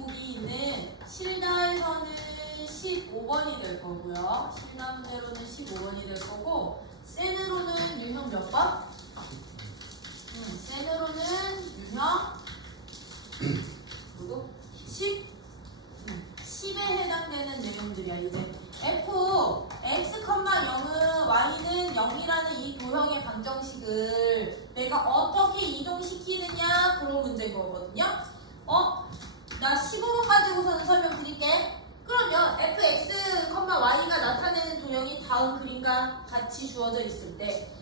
거기 있는 실다에서는 15번이 될 거고요. 실나문대로는 15번이 될 거고, 센으로는 유형 몇 번? 센으로는 유형 10에 해당되는 내용들이야. 이제 f x, 0은 y는 0이라는 이 도형의 방정식을 내가 어떻게 이동시키느냐, 그런 문제인 거거든요. 나 15번 가지고서는 설명 드릴게. 그러면 fx, y가 나타내는 도형이 다음 그림과 같이 주어져 있을 때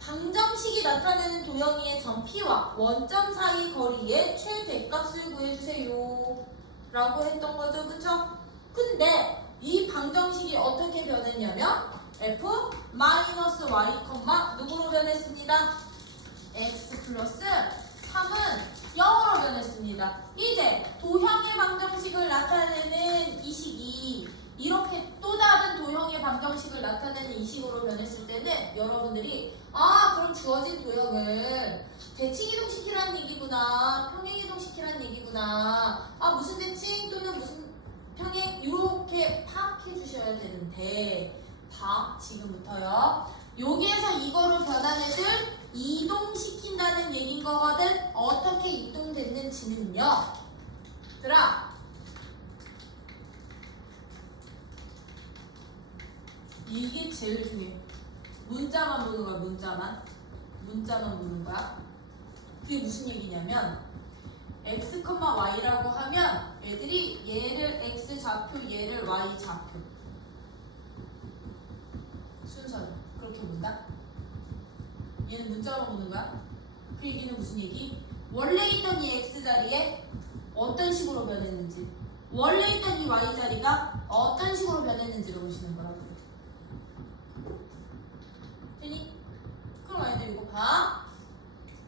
방정식이 나타내는 도형의 점 P와 원점 사이 거리의 최대값을 구해주세요 라고 했던 거죠. 그쵸? 근데 이 방정식이 어떻게 변했냐면 f 마이너스 y, 누구로 변했습니다? x 플러스 3은 0으로 변했습니다. 이제 도형의 방정식을 나타내는 이 식이 이렇게 또 다른 도형의 방정식을 나타내는 이 식으로 변했을 때는 여러분들이 그럼 주어진 도형을 대칭이동시키라는 얘기구나, 평행이동시키라는 얘기구나, 무슨 대칭 또는 무슨 평행, 이렇게 파악해 주셔야 되는데, 지금부터요. 여기에서 이거를 변환해줄 이동시킨다는 얘기인 거거든. 어떻게 이동됐는지는요, 얘들아, 이게 제일 중요해. 문자만 보는 거야. 문자만 보는 거야. 그게 무슨 얘기냐면 x, y라고 하면 애들이 얘를 x 좌표, 얘를 y 좌표 순서를 그렇게 본다. 얘는 문자로 보는 거야. 그 얘기는 무슨 얘기? 원래 있던 이 x 자리에 어떤 식으로 변했는지, 원래 있던 이 y 자리가 어떤 식으로 변했는지를 보시는 거라고. 되니? 그럼 아이들 이거 봐.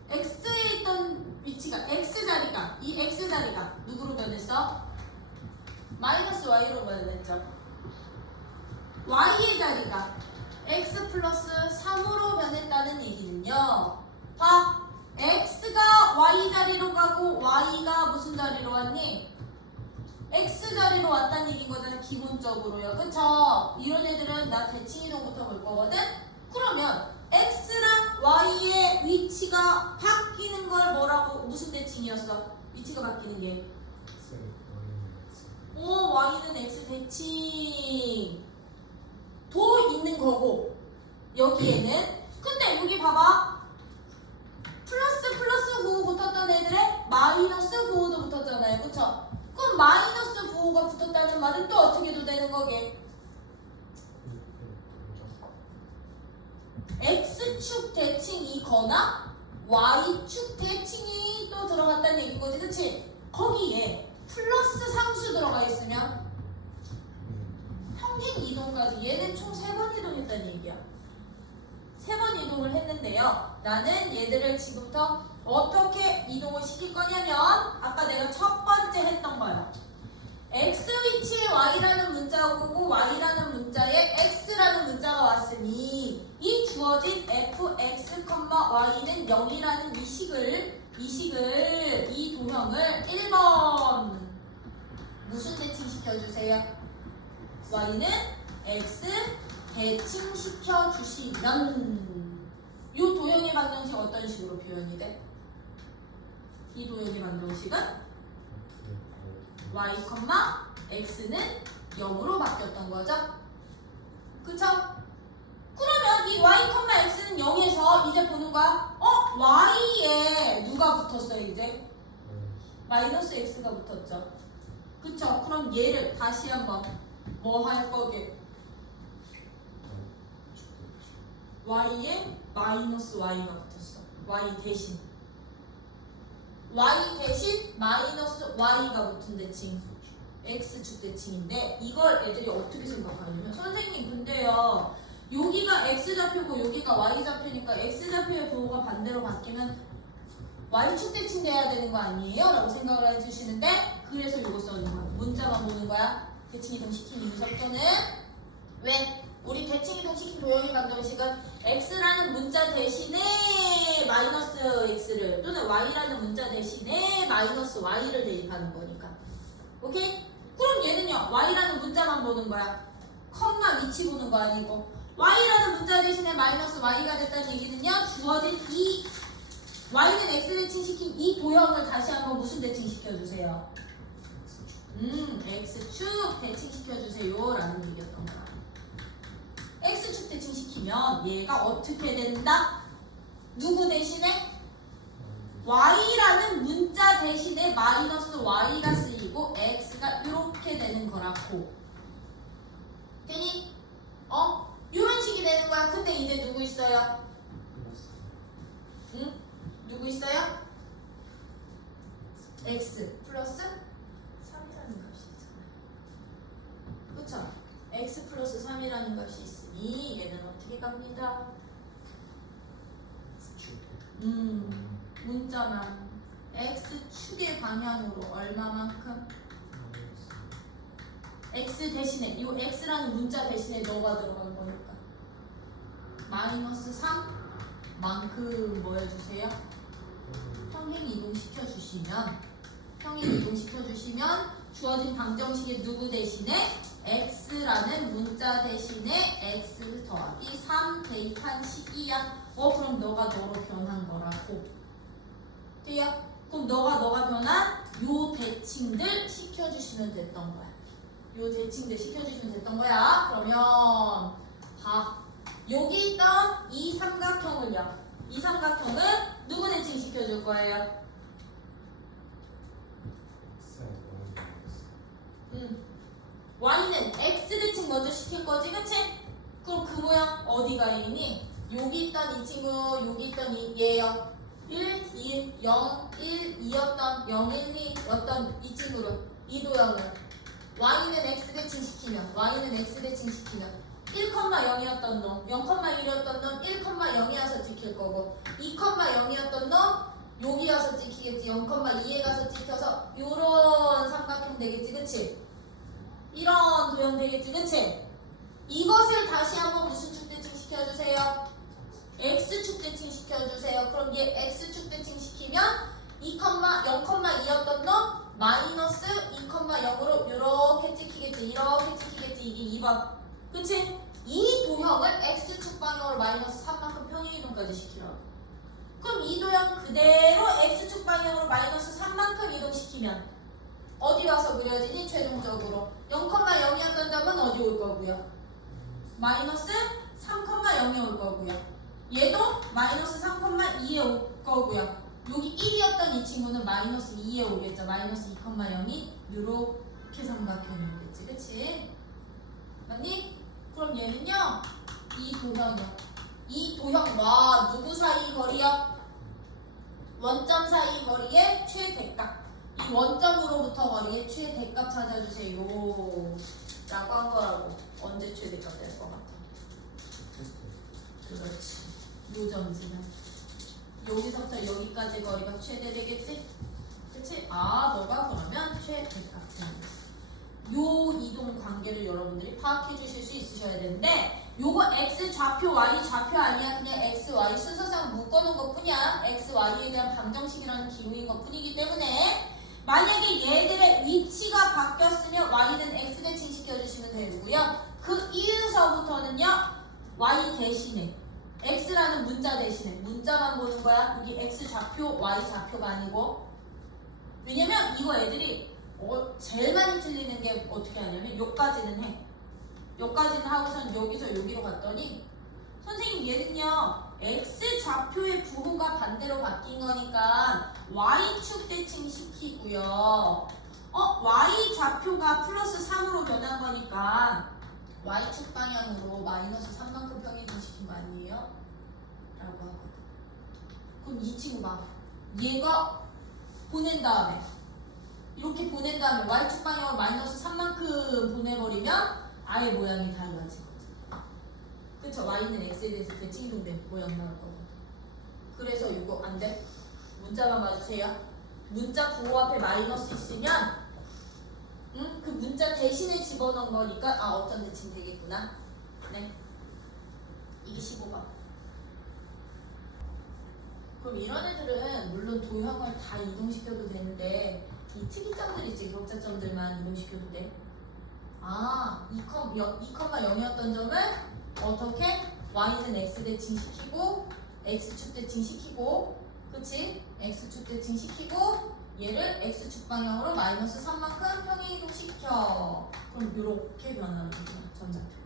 x에 있던 위치가 x자리가, 이 x자리가 누구로 변했어? 마이너스 y로 변했죠. y의 자리가 x 플러스 3으로 변했다는 얘기는요, x가 y 자리로 가고 y가 무슨 자리로 왔니? x 자리로 왔다는 얘기인 거잖아, 기본적으로요. 그쵸? 이런 애들은 나 대칭이동부터 볼 거거든? 그러면 x랑 y의 위치가 바뀌는 걸 뭐라고, 무슨 대칭이었어? 위치가 바뀌는 게 y는 x 대칭 도 있는 거고, 여기에는 근데 여기 봐봐, 플러스 9 붙었던 애들에 마이너스 9도 붙었잖아요. 그쵸? 그럼 마이너스 9가 붙었다는 말은 또 어떻게 도 되는 거게? x축 대칭이거나 y축 대칭이 또 들어갔다는 얘기인 거지. 그치? 거기에 플러스 상수 들어가 있으면 평행 이동까지 얘는 총 3번 이동했다는 얘기야. 3번 이동을 했는데요. 나는 얘들을 지금부터 어떻게 이동을 시킬 거냐면 아까 내가 첫 번째 했던 거야. x 위치에 y라는 문자가 오고 y라는 문자에 x라는 문자가 왔으니 이 주어진 fx, y는 0이라는 이 도형을 1번 무슨 대칭 시켜주세요? y는 x 대칭시켜 주시면 이 도형의 방정식 어떤 식으로 표현이 돼? 이 도형의 방정식은 y, x는 0으로 바뀌었던 거죠. 그쵸? 그러면 이 y, x는 0에서 이제 보는 거야. y에 누가 붙었어 이제? 마이너스 x가 붙었죠. 그쵸? 그럼 얘를 다시 한번 뭐 할 거게? y에 마이너스 y가 붙었어. y 대신 마이너스 y가 붙은 대칭 x축 대칭인데, 이걸 애들이 어떻게 생각하냐면, 선생님 근데요 여기가 x좌표고 여기가 y좌표니까 x좌표의 부호가 반대로 바뀌면 y축 대칭 돼야 되는 거 아니에요? 라고 생각을 해주시는데, 그래서 이거 써는 거야. 문자만 보는 거야. 대칭이동 시킨 이유 설정은 왜? 우리 대칭이동 시킨 도형의 방정식은 x라는 문자 대신에 마이너스 x를, 또는 y라는 문자 대신에 마이너스 y를 대입하는 거니까. 오케이? 그럼 얘는요 y라는 문자만 보는 거야. 컴마 위치 보는 거 아니고 y라는 문자 대신에 마이너스 y가 됐다는 얘기는요 주어진 이 y는 x 대칭시킨 이 도형을 다시 한번 무슨 대칭시켜주세요? x축 대칭시켜주세요 라는 얘기였던 거야. x축 대칭시키면 얘가 어떻게 된다? 누구 대신에? y라는 문자 대신에 마이너스 y가 쓰이고 x가 이렇게 되는 거라고. 되니? 이런 식이 되는 거야. 근데 이제 누구 있어요? 응? 누구 있어요? x 플러스 3이라는 값이 있잖아요. 그쵸? x 플러스 3이라는 값이 있으니 얘는 어떻게 갑니다? 문자만 x축의 방향으로 얼마만큼? x 대신에 이 x라는 문자 대신에 너가 들어간 거니까 마이너스 3만큼 뭐 해주세요? 평행 이동시켜주시면 주어진 방정식의 누구 대신에 x라는 문자 대신에 x 더하기 3 대입한 식이야. 그럼 너가 너로 변한 거라고. 돼요? 그럼 너가 변한 요 대칭들 시켜주시면 됐던 거야. 요 대칭들 시켜주시면 됐던 거야. 그러면 봐. 여기 있던 이 삼각형을요. 이 삼각형은 누구 대칭 시켜줄 거예요? y는 x 대칭 먼저 시킬 거지, 그치? 그럼 그 모양 어디가 1이니? 여기 있던 이 친구, 여기 있던 얘요. 1, 2, 0, 1, 2였던 0, 1, 2였던 이 친구로 이 도형을 y는 x 대칭 시키면 1,0이었던 놈, 0,1이었던 놈 1,0에 와서 찍힐 거고 2,0이었던 놈 여기 와서 찍히겠지. 0,2에 가서 찍혀서 요런 삼각형 되겠지, 그치? 이런 도형 되겠지, 그치? 이것을 다시 한번 무슨 축 대칭 시켜주세요? x축 대칭 시켜주세요. 그럼 얘 x축 대칭 시키면 0,2였던 놈 마이너스 2,0으로 이렇게 찍히겠지. 이렇게 찍히겠지. 이게 2번. 그치? 이 도형을 x축 방향으로 마이너스 3만큼 평행이동까지 시키라고. 그럼 이 도형 그대로 x축 방향으로 마이너스 3만큼 이동시키면 어디 와서 그려지니? 최종적으로 0,0이었던 점은 어디 올 거고요? 마이너스 3,0에 올 거고요. 얘도 마이너스 3,2에 올 거고요. 여기 1이었던 이 친구는 마이너스 2에 오겠죠. 마이너스 2,0이 이렇게 삼각형이 오겠지. 그치? 맞니? 그럼 얘는요. 이 도형이요. 이 도형과 누구 사이 거리요? 원점 사이 거리의 최대값. 이 원점으로부터 거리의 최대값 찾아주세요. 라고 한 거라고. 언제 최대값 될 것 같아? 그렇지. 요 점지는 여기서부터 여기까지 거리가 최대 되겠지? 그치? 너가 그러면 최대값. 요 이동 관계를 여러분들이 파악해 주실 수 있으셔야 되는데 요거 x 좌표 y 좌표 아니야. 그냥 x y 순서상 묶어놓은 것 뿐이야. x y에 대한 방정식이라는 기호인 것 뿐이기 때문에 만약에 얘들의 위치가 바뀌었으면 y는 x 대칭 시켜주시면 되고요. 그 이후서부터는요 y 대신에 x라는 문자 대신에 문자만 보는 거야. 여기 x 좌표 y 좌표가 아니고. 왜냐면 이거 애들이 제일 많이 틀리는 게 어떻게 하냐면 요까지는 해. 요까지는 하고선 여기서 여기로 갔더니 선생님 얘는요 x 좌표의 부호가 반대로 바뀐 거니까 y축 대칭 시키고요. y 좌표가 플러스 3으로 변한 거니까 y축 방향으로 마이너스 3만큼 평행이동 시킨 거 아니에요? 라고 하거든. 그럼 이 친구 봐. 얘가 보낸 다음에 이렇게 보낸 다음에 y축 방향으로 마이너스 3만큼 보내버리면 아예 모양이 달라지거든. 그쵸? y는 x에 대해서 대칭이동된 모양 나올 거거든. 그래서 이거 안 돼? 문자만 봐주세요. 문자 부호 앞에 마이너스 있으면 그 문자 대신에 집어넣은 거니까 어떤 대칭 되겠구나. 네. 이게 15번. 그럼 이런 애들은 물론 도형을 다 이동시켜도 되는데 이 특이점들 있지, 격자점들만 이런 식으로 돼. 아, 2,0이었던 점은 어떻게? y는 x 대칭시키고 x축 대칭시키고, 그치? x축 대칭시키고 얘를 x축 방향으로 마이너스 3만큼 평행이동시켜. 그럼 이렇게 변하는 거야, 점좌표가.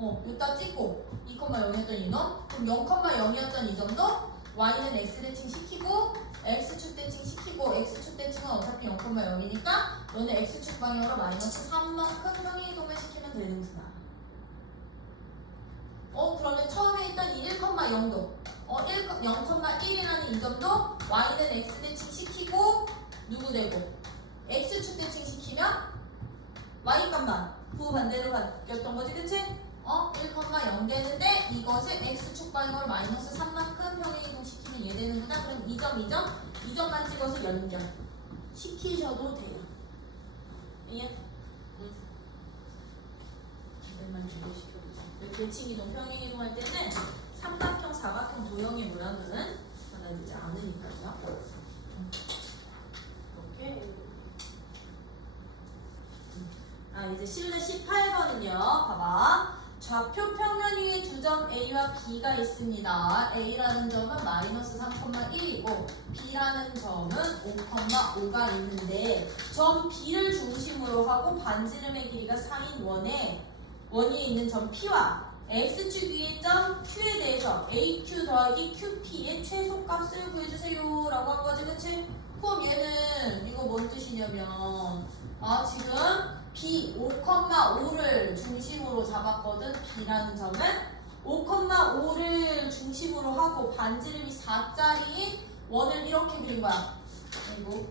여기다 찍고 2,0이었던 이놈, 그럼 0,0이었던 이 점도 y는 x 대칭시키고 x축 대칭시키고, x축 대칭은 어차피 0,0이니까 너는 x축 방향으로 마이너스 3만큼 평행이동을 시키면 되는구나. 그러면 처음에 있던 1,0도 0,1이라는 이 점도 y는 x 대칭시키고 누구 되고 x축 대칭시키면 y 값만 부반대로 바뀌었던 거지, 그치? 1,0 되는데 이것을 x축 방향으로 마이너스 3만큼 평행이동 시키면 얘 되는구나. 그럼 이 점만 찍어서 연결 시키셔도 돼요. 이해? 이것만 연결시켜도 돼. 대칭이동, 평행이동 할 때는 삼각형, 사각형, 도형의 모양은 달라지지 않으니까요. 이렇게. 이제 실내 18번은요. 봐봐. 좌표 평면 위에 두 점 A와 B가 있습니다. A라는 점은 마이너스 3,1이고 B라는 점은 5,5가 있는데 점 B를 중심으로 하고 반지름의 길이가 4인 원위에 있는 점 P와 X축 위의 점 Q에 대해서 AQ 더하기 QP의 최소값을 구해주세요 라고 한 거지, 그치? 그럼 얘는 이거 뭔 뜻이냐면 지금 B 5,5를 중심으로 잡았거든. B라는 점은 5,5를 중심으로 하고 반지름이 4짜리인 원을 이렇게 그린 거야. 그리고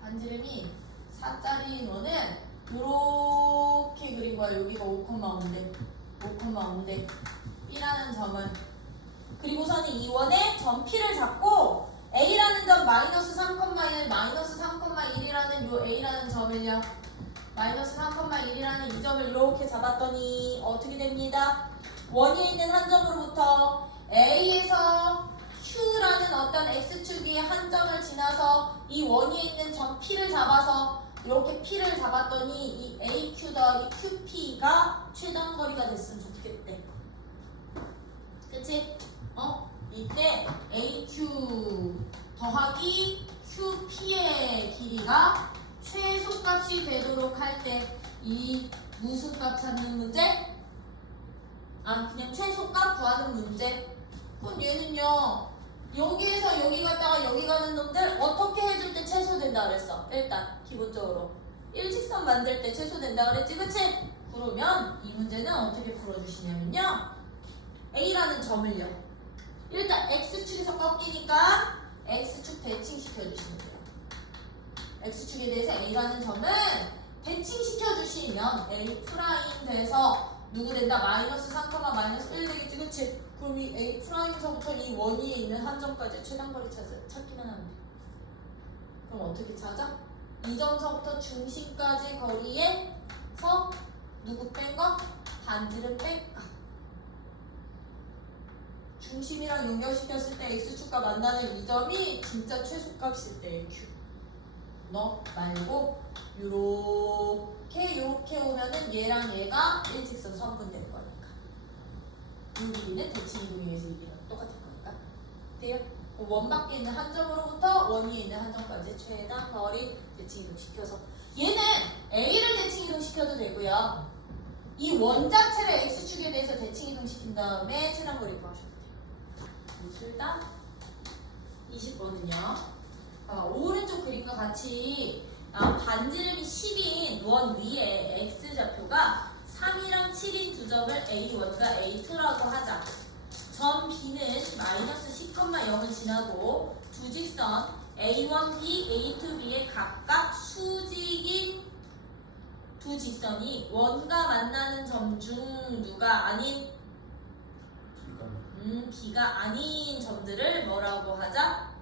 반지름이 4짜리인 원을 이렇게 그린 거야. 여기가 5,5인데 B라는 점은, 그리고서는 이 원의 점 P를 잡고 A라는 점 마이너스 3,1, 마이너스 3,1이라는 요 A라는 점을요, 마이너스 3,1이라는 이 점을 이렇게 잡았더니 어떻게 됩니다? 원위에 있는 한 점으로부터 A에서 Q라는 어떤 X축이 한 점을 지나서 이 원위에 있는 점 P를 잡아서 이렇게 P를 잡았더니 이 AQ 더하기 QP가 최단거리가 됐으면 좋겠대. 그치? 이때 AQ 더하기 QP의 길이가 최소값이 되도록 할 때 이 무슨 값 찾는 문제? 그냥 최소값 구하는 문제. 그럼 얘는요, 여기에서 여기 갔다가 여기 가는 놈들 어떻게 해줄 때 최소된다 그랬어? 일단 기본적으로 일직선 만들 때 최소된다 그랬지, 그치? 그러면 이 문제는 어떻게 풀어주시냐면요, A라는 점을요, 일단 X축에서 꺾이니까 X축 대칭시켜주시면 돼요. X축에 대해서 A라는 점은 대칭시켜주시면 A 프라임 돼서 누구 된다? 마이너스 3, 마이너스 1 되겠지, 그치? 그럼 이 A 프라임서부터 이 원위에 있는 한 점까지 최단거리 찾기만 하면 돼. 그럼 어떻게 찾아? 이 점서부터 중심까지 거리에서 누구 뺀 거? 반지를 뺄까? 중심이랑 연결시켰을 때 X축과 만나는 이 점이 진짜 최소값일 때 Q. 너 말고 요렇게 오면은 얘랑 얘가 일직선 선분될 거니까. 이 길이는 대칭이동에 의해서 이 길이랑 똑같을 거니까. 돼요? 원 밖에 있는 한 점으로부터 원 위에 있는 한 점까지 최단 거리 대칭이동 시켜서, 얘는 A를 대칭이동 시켜도 되고요. 이 원 자체를 X축에 대해서 대칭이동 시킨 다음에 최단 거리 구하셔도 돼요. 일단 20번은요. 오른쪽 그림과 같이 반지름이 10인 원 위에 X좌표가 3이랑 7인 두 점을 A1과 A2라고 하자. 점 B는 마이너스 10,0을 지나고 두 직선 A1B, A2B의 각각 수직인 두 직선이 원과 만나는 점 중 누가 아닌 B가 아닌 점들을 뭐라고 하자?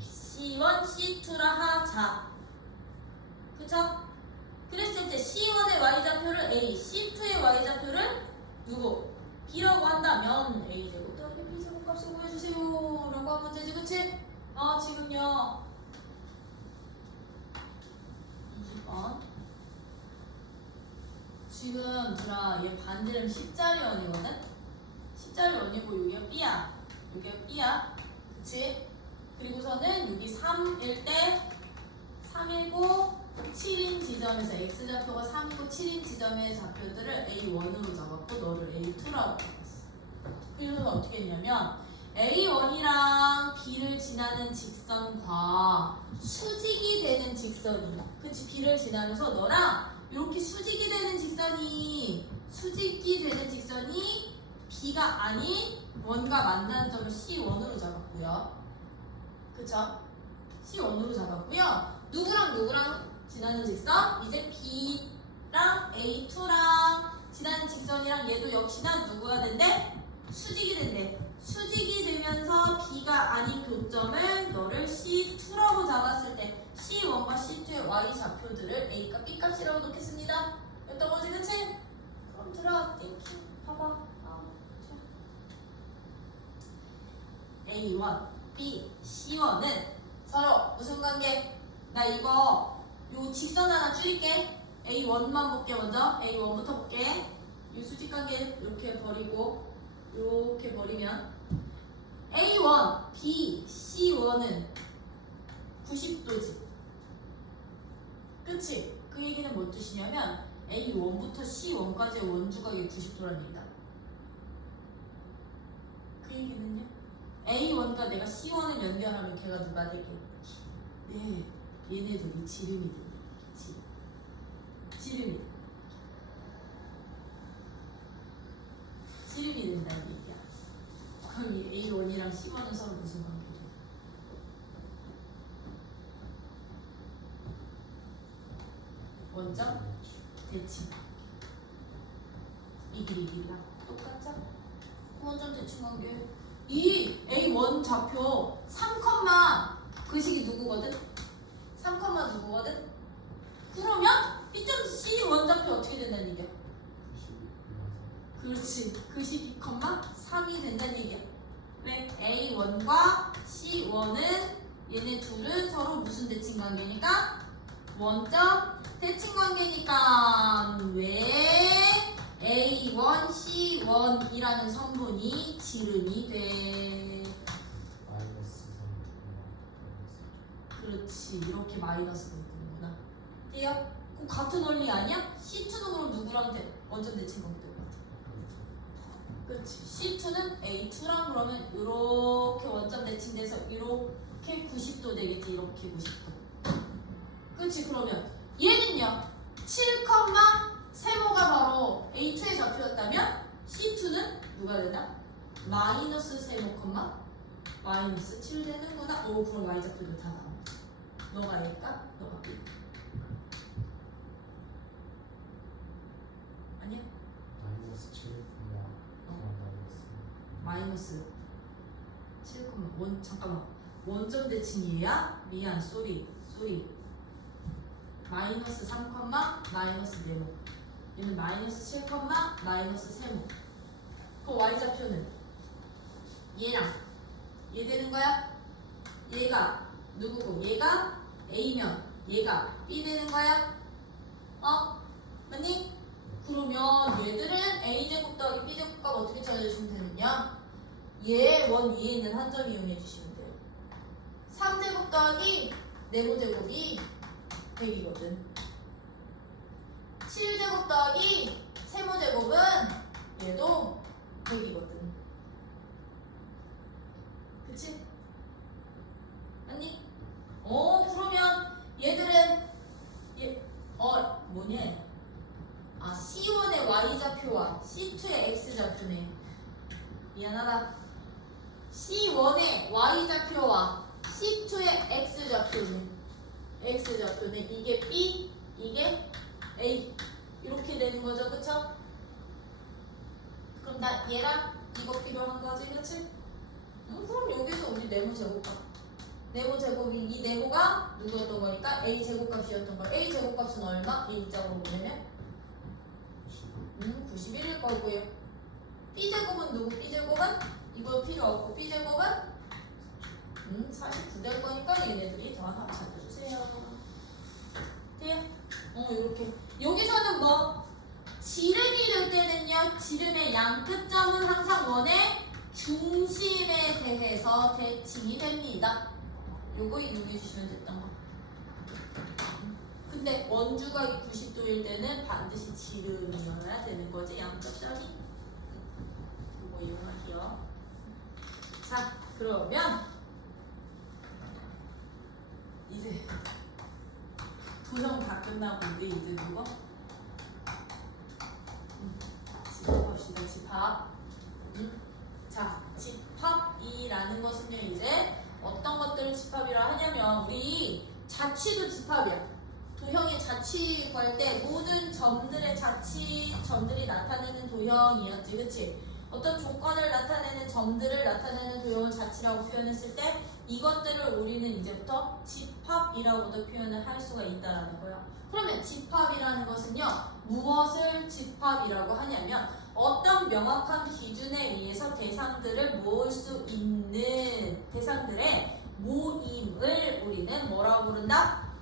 C1, C2라 하자. 그쵸? 그랬을 때 C1의 Y좌표를 A, C2의 Y좌표를 누구? B라고 한다면 A제곱 더하기 B제곱 값을 구해주세요 라고 하면 되지, 그치? 지금요 20번 지금 얘 반지름 10짜리 원이거든? 10짜리 원이고 여기가 B야 여기가 B야 그치? 그리고서는 여기 3일 때 3이고 7인 지점에서 X좌표가 3이고 7인 지점의 좌표들을 A1으로 잡았고 너를 A2라고 잡았어. 그래서 어떻게 했냐면 A1이랑 B를 지나는 직선과 수직이 되는 직선이 그치 B를 지나면서 너랑 이렇게 수직이 되는 직선이 B가 아닌 원과 만나는 점을 C1으로 잡았고요. 그쵸? C1으로 잡았고요. 누구랑 지나는 직선? 이제 B랑 A2랑 지나는 직선이랑 얘도 역시나 누구가 된대? 수직이 된대. 수직이 되면서 B가 아닌 교점을 너를 C2라고 잡았을 때 C1과 C2의 Y 좌표들을 A값, B값이라고 놓겠습니다. 였던 거지, 그치? 그럼 들어가, 땡큐. 봐봐. A1, B, C1은 서로 무슨 관계? 나 요 직선 하나 줄일게. A1만 볼게 먼저. A1부터 볼게. 이 수직 관계 이렇게 버리고 이렇게 버리면 A1, B, C1은 90도지. 그치? 그 얘기는 뭔 뜻이냐면 A1부터 C1까지의 원주각이 90도라는 얘기다. 그 얘기는요? A1과 내가 C1을 연결하면 걔가 누가 되게? 네, 얘네들이 지름이 되네. 지름이 돼. 지름이 된다는 얘기야. 그럼 이 A1이랑 C1은 서로 무슨 관계죠? 원점? 대칭. 이 길이랑 똑같죠? 원점 대칭 관계. 이 A1 좌표 3, 그 식이 누구거든? 3, 누구거든? 그러면 B점 C 원좌표 어떻게 된다는 얘기야? 그렇지. 그 식이 3이 된다는 얘기야. 왜? A1과 C1은 얘네 둘은 서로 무슨 대칭 관계니까? 원점 대칭 관계니까 왜 A1, C1이라는 성분이 지름이 돼? 그렇지. 이렇게 마이너스가 되는구나. 돼요? 그럼 같은 원리 아니야? C2는 그럼 누구랑 원점 대칭 관계 될 것 같아? 그렇지. C2는 A2랑 그러면 이렇게 원점 대칭돼서 이렇게 90도 되겠지. 이렇게 90도. 그렇지. 그러면 얘는요. 7, 세모가 바로 A2의 좌표였다면 C2는 누가 되나? 마이너스 세모, 마이너스 7 되는구나. 오, 그럼 Y 좌표도 다 나와. 너가 A일까? 너가 B. 아니야? 마이너스 7, 마이너스 7, 잠깐만. 원점 대칭이야? 미안, 쏘리. 마이너스 3, 마이너스 네모. 얘는 마이너스 7, 마이너스 세모. 그 Y좌표는 얘랑 얘 되는 거야? 얘가 누구고? 얘가 A면 얘가 B 되는 거야? 맞니? 그러면 얘들은 A제곱 더하기 B제곱값 어떻게 찾아주시면 되느냐? 얘 원 위에 있는 한 점 이용해 주시면 돼요. 3제곱 더하기 네모제곱이 100이거든. 7제곱 더하기 세모제곱은 얘도 100이거든. 그치? 맞니? 그러면 얘들은 뭐냐? C1의 Y좌표와 C2의 X좌표네. 미안하다. C1의 Y좌표와 C2의 X좌표는 이게 B, 이게 A 이렇게 되는 거죠, 그쵸? 그럼 나 얘랑 이거 필요한 거지, 그치? 그럼 여기서 우리 네모 제곱값. 네모 제곱이 이 네모가 누구였던 거니까 A 제곱값이었던 거. A 제곱값은 얼마? 이 입장으로 보내면 91일 거고요. B 제곱은 누구? B 제곱은 이거 필요 없고 B 제곱은 49 될 거니까 얘네들이 더 한번 찾아주세요. 돼요? 이렇게. 여기서는 뭐? 지름이 될 때는요, 지름의 양 끝점은 항상 원의 중심에 대해서 대칭이 됩니다. 요거 이용해 주시면 됐던 거. 근데 원주각이 90도일 때는 반드시 지름이어야 되는 거지, 양 끝점이. 요거 이용할게요. 자, 그러면 이제 도형 다 끝나고 우리 이제 누구? 집합합시다. 집합. 자, 집합이라는 것은요, 이제 어떤 것들을 집합이라 하냐면 우리 자취도 집합이야. 도형의 자취 구할 때 모든 점들의 자취, 점들이 나타내는 도형이었지, 그치? 어떤 조건을 나타내는 점들을 나타내는 도형을 자취라고 표현했을 때 이것들을 우리는 이제부터 집합이라고도 표현을 할 수가 있다라는 거예요. 그러면 집합이라는 것은요, 무엇을 집합이라고 하냐면 어떤 명확한 기준에 의해서 대상들을 모을 수 있는 대상들의 모임을 우리는 뭐라고 부른다?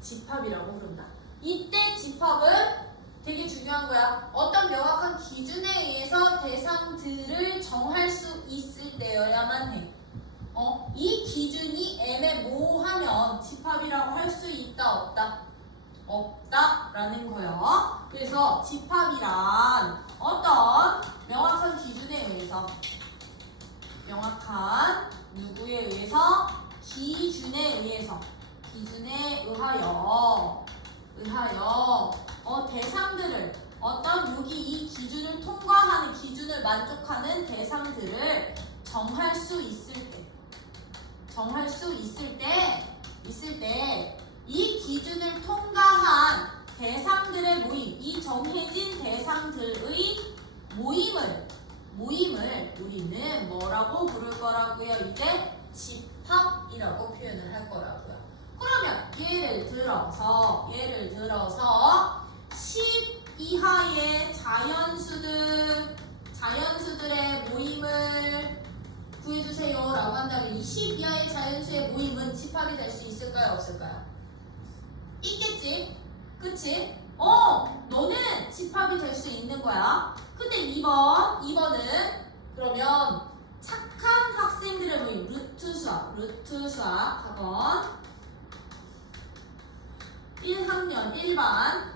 집합이라고 부른다. 이때 집합은 되게 중요한 거야. 어떤 명확한 기준에 의해서 대상들을 정할 수 있을 때여야만 해. 이 기준이 애매모호하면 집합이라고 할 수 있다, 없다? 없다라는 거예요. 그래서 집합이란 어떤 명확한 기준에 의해서, 명확한 누구에 의해서? 기준에 의해서, 기준에 의하여 대상들을, 어떤 여기 이 기준을 통과하는, 기준을 만족하는 대상들을 정할 수 있을 때 이 기준을 통과한 대상들의 모임, 이 정해진 대상들의 모임을 우리는 뭐라고 부를 거라고요? 이제 집합이라고 표현을 할 거라고요. 그러면 예를 들어서 10 이하의 자연수들의 모임을 구해주세요 라고 한다면 이 10 이하의 자연수의 모임은 집합이 될 수 있을까요, 없을까요? 있겠지? 그치? 너는 집합이 될 수 있는 거야. 근데 2번은 그러면 착한 학생들의 모임, 루트수학 1학년 1반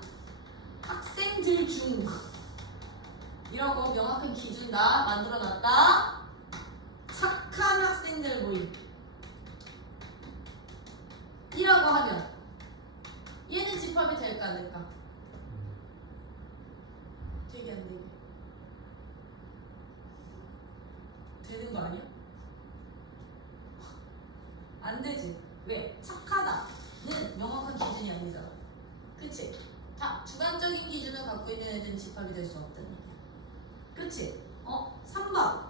학생들 중 이라고 명확한 기준 다 만들어놨다. 착한 학생들 모임 이라고 하면 얘는 집합이 될까 안 될까? 되게 안 되게 되는 거 아니야? 안 되지. 왜? 착하다는 명확한 기준이 아니잖아. 그치? 다 주관적인 기준을 갖고 있는 애들은 집합이 될 수 없다는 얘기야. 그치? 3번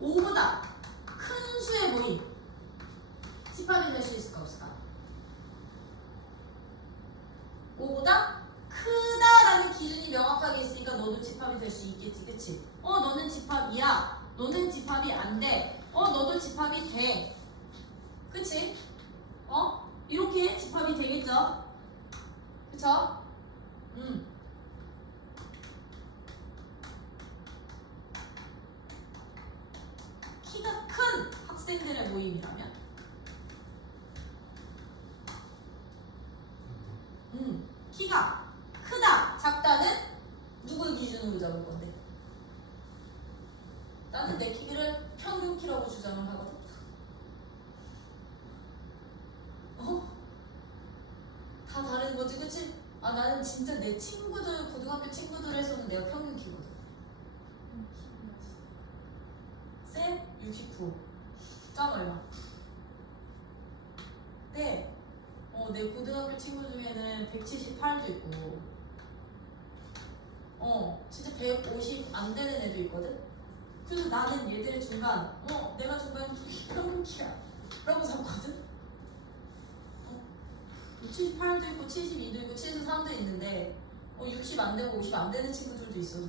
5보다 큰 수의 모임 집합이 될 수 있을까 없을까? 5보다 크다라는 기준이 명확하게 있으니까 너도 집합이 될 수 있겠지, 그치? 너는 집합이야, 너는 집합이 안 돼, 너도 집합이 돼, 그치? 이렇게 집합이 되겠죠? 그쵸? 키가 큰 학생들의 모임이라면 키가 크다, 작다는 누굴 기준으로 잡을 건데? 나는 내 키를 평균 키라고 주장을 하거든. 다 다른 거지, 그치? 나는 진짜 내 친구들, 고등학교 친구들에서는 내가 평균 키거든. 쌤 69. 짱 얼마? 네. 내 고등학교 친구 중에는 178도 있고, 진짜 150 안 되는 애도 있거든? 그래서 나는 얘들의 중간, 내가 중간 평균 키야 라고 잡거든? 78도 있고 72도 있고 73도 있는데 60 안 되고 50 안 되는 친구들도 있어서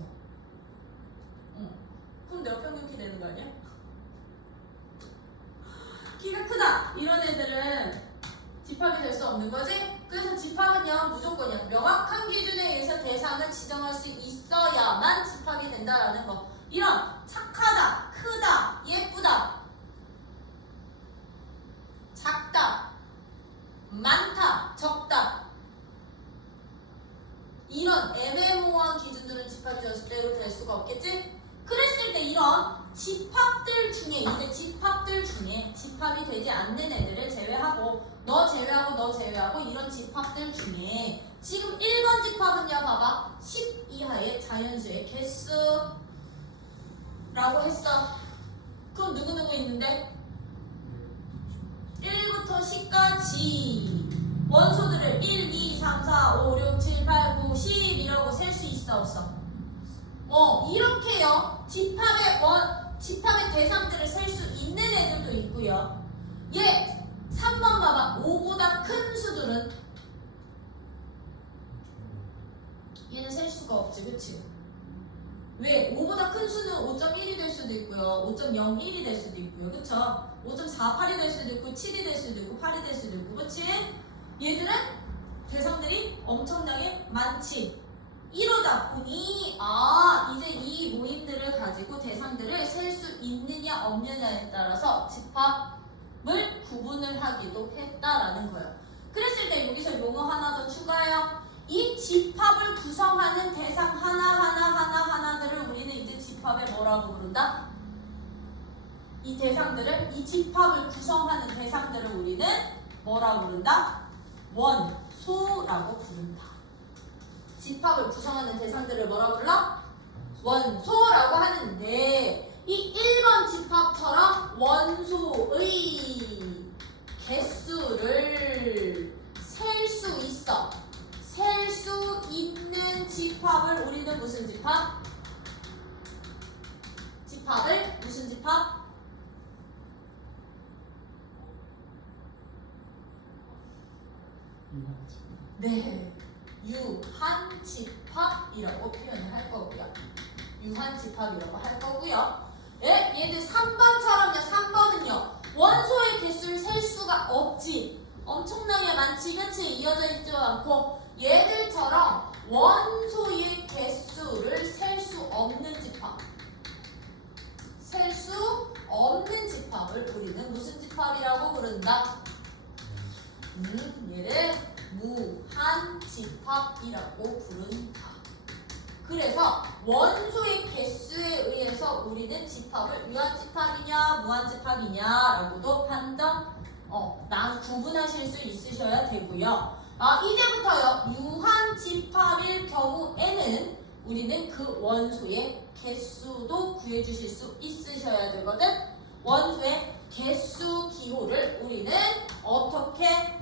그럼 내가 평균 키 되는 거 아니야? 키가 크다 이런 애들은 집합이 될 수 없는 거지? 그래서 집합은요 무조건이야. 명확한 기준에 의해서 대상을 지정할 수 있어야만 집합이 된다라는 거. 이런 착하다, 크다, 예쁘다, 작다, 많다, 적다 이런 애매모호한 기준들은 집합이 절대로 될 수가 없겠지? 그랬을 때 이런 집합들 중에 이제 집합들 중에 집합이 되지 않는 애들을 제외하고 너 제외하고 너 제외하고 이런 집합들 중에 지금 1번 집합은요 봐봐 10 이하의 자연수의 개수라고 했어. 그럼 누구누구 있는데? 1부터 10까지 원소들을 1, 2, 3, 4, 5, 6, 7, 8, 9, 10 이라고 셀 수 있어 없어? 이렇게요 집합의 대상들을 셀 수 있는 애들도 있고요. 얘 3번 봐봐 5보다 큰 수들은 얘는 셀 수가 없지 그치? 왜? 5보다 큰 수는 5.1이 될 수도 있고요 5.01이 될 수도 있고요 그쵸? 5.48이 될 수도 있고 7이 될 수도 있고 8이 될 수도 있고 그치? 얘들은 대상들이 엄청나게 많지. 이러다 보니 이제 이 모임들을 가지고 대상들을 셀 수 있느냐 없느냐에 따라서 집합을 구분을 하기도 했다라는 거예요. 그랬을 때 여기서 용어 하나 더 추가해요. 이 집합을 구성하는 대상 하나하나들을 우리는 이제 집합에 뭐라고 부른다? 이 대상들을 이 집합을 구성하는 대상들을 우리는 뭐라고 부른다? 원소라고 부른다. 집합을 구성하는 대상들을 뭐라고 불러? 원소라고 하는데 이 1번 집합처럼 원소의 개수를 셀 수 있어. 셀 수 있는 집합을 우리는 무슨 집합? 집합을 무슨 집합? 네, 유한집합이라고 표현을 할 거고요. 유한집합이라고 할 거고요. 얘들 3번처럼요. 3번은요. 원소의 개수를 셀 수가 없지. 엄청나게 많지. 그치? 이어져 있지도 않고 얘들처럼 원소의 개수를 셀 수 없는 집합. 셀 수 없는 집합을 우리는 무슨 집합이라고 부른다? 얘를 무한집합이라고 부른다. 그래서 원소의 개수에 의해서 우리는 집합을 유한집합이냐 무한집합이냐라고도 구분하실 수 있으셔야 되고요. 이제부터요. 유한집합일 경우에는 우리는 그 원소의 개수도 구해주실 수 있으셔야 되거든. 원소의 개수 기호를 우리는 어떻게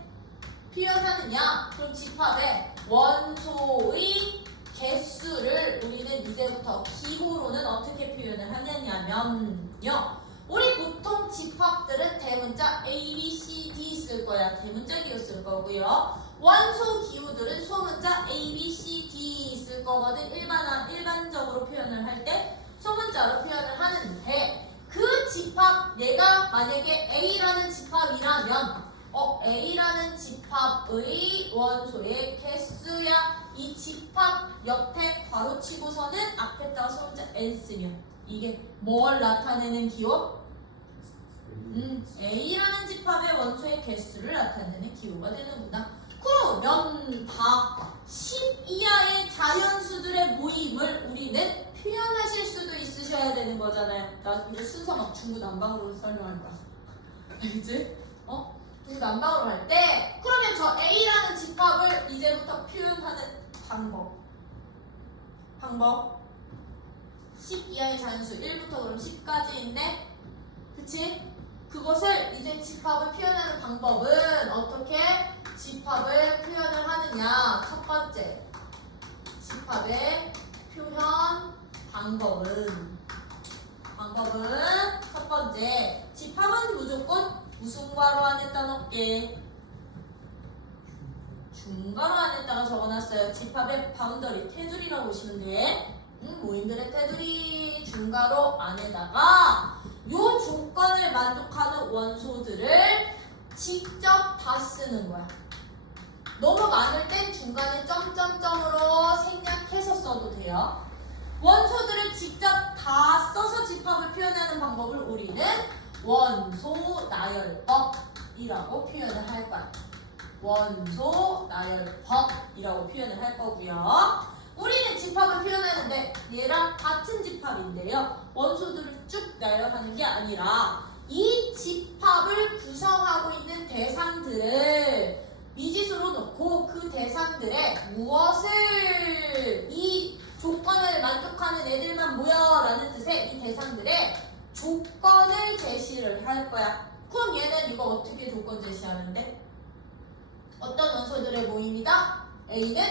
표현하느냐? 그럼 집합의 원소의 개수를 우리는 이제부터 기호로는 어떻게 표현을 하느냐면요. 우리 보통 집합들은 대문자 A, B, C, D 쓸 거야. 대문자 기호 쓸 거고요. 원소 기호들은 소문자 A, B, C, D 쓸 거거든. 일반적으로 표현을 할 때 소문자로 표현을 하는데 그 집합, 얘가 만약에 A라는 집합이라면 A라는 집합의 원소의 개수야. 이 집합 옆에 괄호치고서는 앞에다가 소문자 N 쓰면 이게 뭘 나타내는 기호? A라는 집합의 원소의 개수를 나타내는 기호가 되는구나. 그러면 다 10 이하의 자연수들의 모임을 우리는 표현하실 수도 있으셔야 되는 거잖아요. 나 이제 순서 막 중구 난방으로 설명할 거야. 알겠지? 중구 난방으로 할 때 그러면 저 A라는 집합을 이제부터 표현하는 방법 10 이하의 자연수 1부터 그럼 10까지 있네. 그치? 그것을 이제 집합을 표현하는 방법은 어떻게 집합을 표현을 하느냐. 첫 번째 집합의 표현 방법은 첫 번째 집합은 무조건 무슨 괄호 안에다 넣게? 중괄호 안에다가 적어놨어요. 집합의 바운더리 테두리라고 보시면 돼. 모임들의 테두리 중괄호 안에다가 요 조건을 만족하는 원소들을 직접 다 쓰는 거야. 너무 많을 땐 중간에 점점점으로 생략해서 써도 돼요. 원소들을 직접 다 써서 집합을 표현하는 방법을 우리는 원소 나열법이라고 표현을 할 거야. 원소 나열법이라고 표현을 할 거고요. 우리는 집합을 표현하는데 얘랑 같은 집합인데요. 원소들을 쭉 나열하는 게 아니라 이 집합을 구성하고 있는 대상들을 미지수로 놓고 그 대상들의 무엇을 이 조건을 만족하는 애들만 모여 라는 뜻의 이 대상들의 조건을 제시를 할 거야. 그럼 얘는 이거 어떻게 조건 제시하면 돼? 어떤 원소들의 모임이다? A는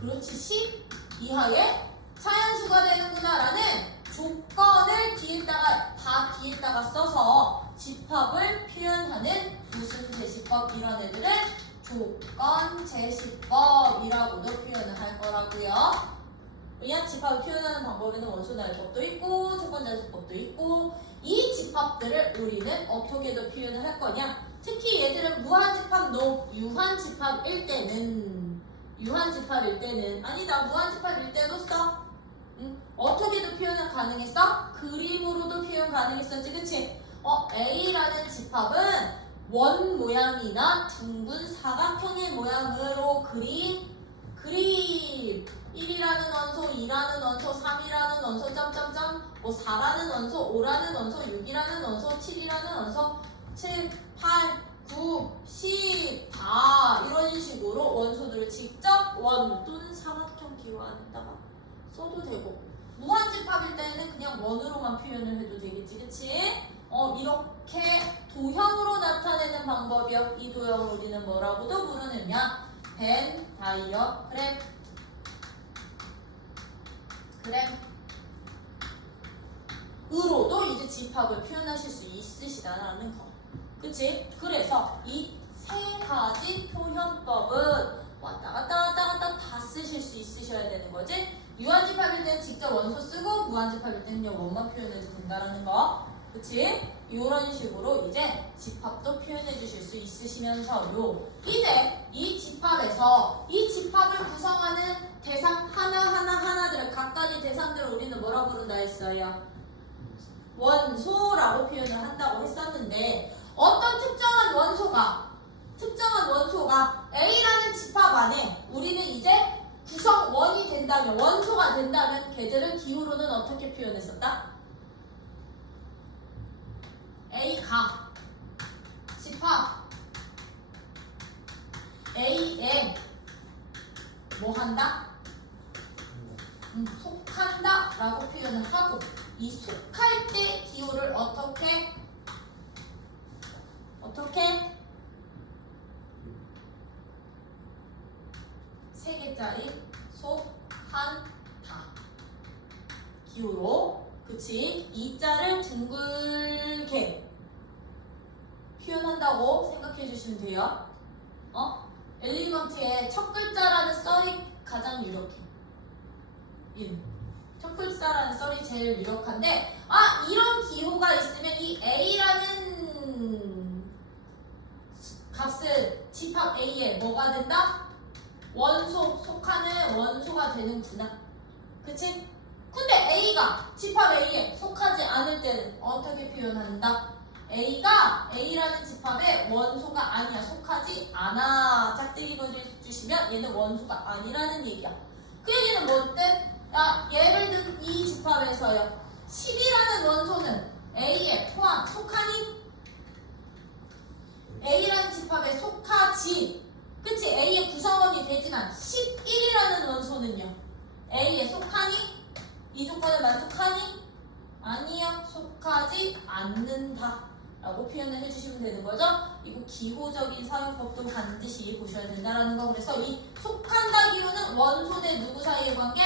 그렇지 10 이하의 차연수가 되는구나 라는 조건을 뒤에다가 써서 집합을 표현하는 무슨 제시법 이런 애들은 조건 제시법이라고도 표현을 할 거라고요. 이한 집합을 표현하는 방법에는 원소 나열법도 있고 조건 제시법도 있고 이 집합들을 우리는 어떻게도 표현을 할 거냐? 특히 얘들은 무한집합, 유한집합일 때는 아니다 무한집합일 때도 써. 어떻게도 표현은 가능했어? 그림으로도 표현 가능했었지, 그치? A라는 집합은 원 모양이나 둥근 사각형의 모양으로 그린 그림 1이라는 원소, 2라는 원소, 3이라는 원소, 점점점 4라는 원소, 5라는 원소, 6이라는 원소, 7이라는 원소, 7, 8, 9, 10 다 이런 식으로 원소들을 직접 원 또는 사각형 기호 안에다가 써도 되고 무한집합일 때는 그냥 원으로만 표현을 해도 되겠지, 그치? 이렇게 도형으로 나타내는 방법이요. 이 도형을 우리는 뭐라고도 부르느냐? 벤 다이어그램 으로도 이제 집합을 표현하실 수 있으시다라는 거. 그치? 그래서 이 세 가지 표현법은 왔다 갔다 다 쓰실 수 있으셔야 되는 거지. 유한집합일 때는 직접 원소 쓰고 무한집합일 때는 그냥 원만 표현해도 된다라는 거. 그치? 이런 식으로 이제 집합도 표현해 주실 수 있으시면서요. 이제 이 집합에서 이 집합을 구성하는 대상 하나들을 각각의 대상들을 우리는 뭐라고 부른다 했어요? 원소라고 표현을 한다고 했었는데 어떤 특정한 원소가 A라는 집합 안에 우리는 이제 구성원이 된다면 원소가 된다면 걔들은 기호로는 어떻게 표현했었다? A가 집합 A에 뭐 한다? 속한다 라고 표현을 하고 이 속할 때 기호를 어떻게 세 개짜리 속한다 기호로 그치? 이 자를 둥글게 표현한다고 생각해 주시면 돼요. 엘리먼트의 첫 글자라는 썰이 가장 유력해. 첫 글자라는 썰이 제일 유력한데 이런 기호가 있으면 이 A라는 값을 집합 A에 뭐가 된다? 원소, 속하는 원소가 되는구나. 그치? 근데 A가 집합 A에 속하지 않을 때는 어떻게 표현한다? A가 A라는 집합에 원소가 아니야. 속하지 않아. 짝대기 그려주시면 얘는 원소가 아니라는 얘기야. 그 얘기는 뭔데? 예를 든 이 집합에서요. 10이라는 원소는 A에 속하니? A라는 집합에 속하지. 그치? A의 구성원이 되지만 11이라는 원소는요. A에 속하니? 이 조건을 만족하니? 아니요. 속하지 않는다. 라고 표현을 해주시면 되는 거죠. 이거 기호적인 사용법도 반드시 보셔야 된다는 거. 그래서 이 속한다 기호는 원소 대 누구 사이의 관계?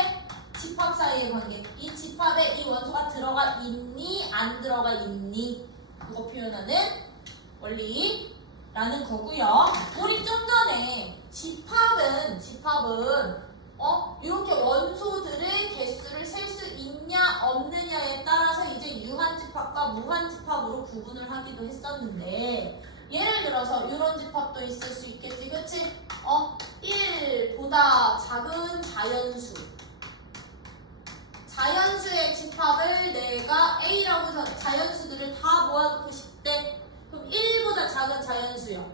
집합 사이의 관계. 이 집합에 이 원소가 들어가 있니? 안 들어가 있니? 그거 표현하는 원리. 라는 거고요. 우리 좀 전에 집합은 이렇게 원소들의 개수를 셀 수 있냐 없느냐에 따라서 이제 유한집합과 무한집합으로 구분을 하기도 했었는데, 예를 들어서 이런 집합도 있을 수 있겠지, 그치? 1보다 작은 자연수의 집합을 내가 A라고 자연수들을 다 모아놓고 싶대. 그럼 1보다 작은 자연수요.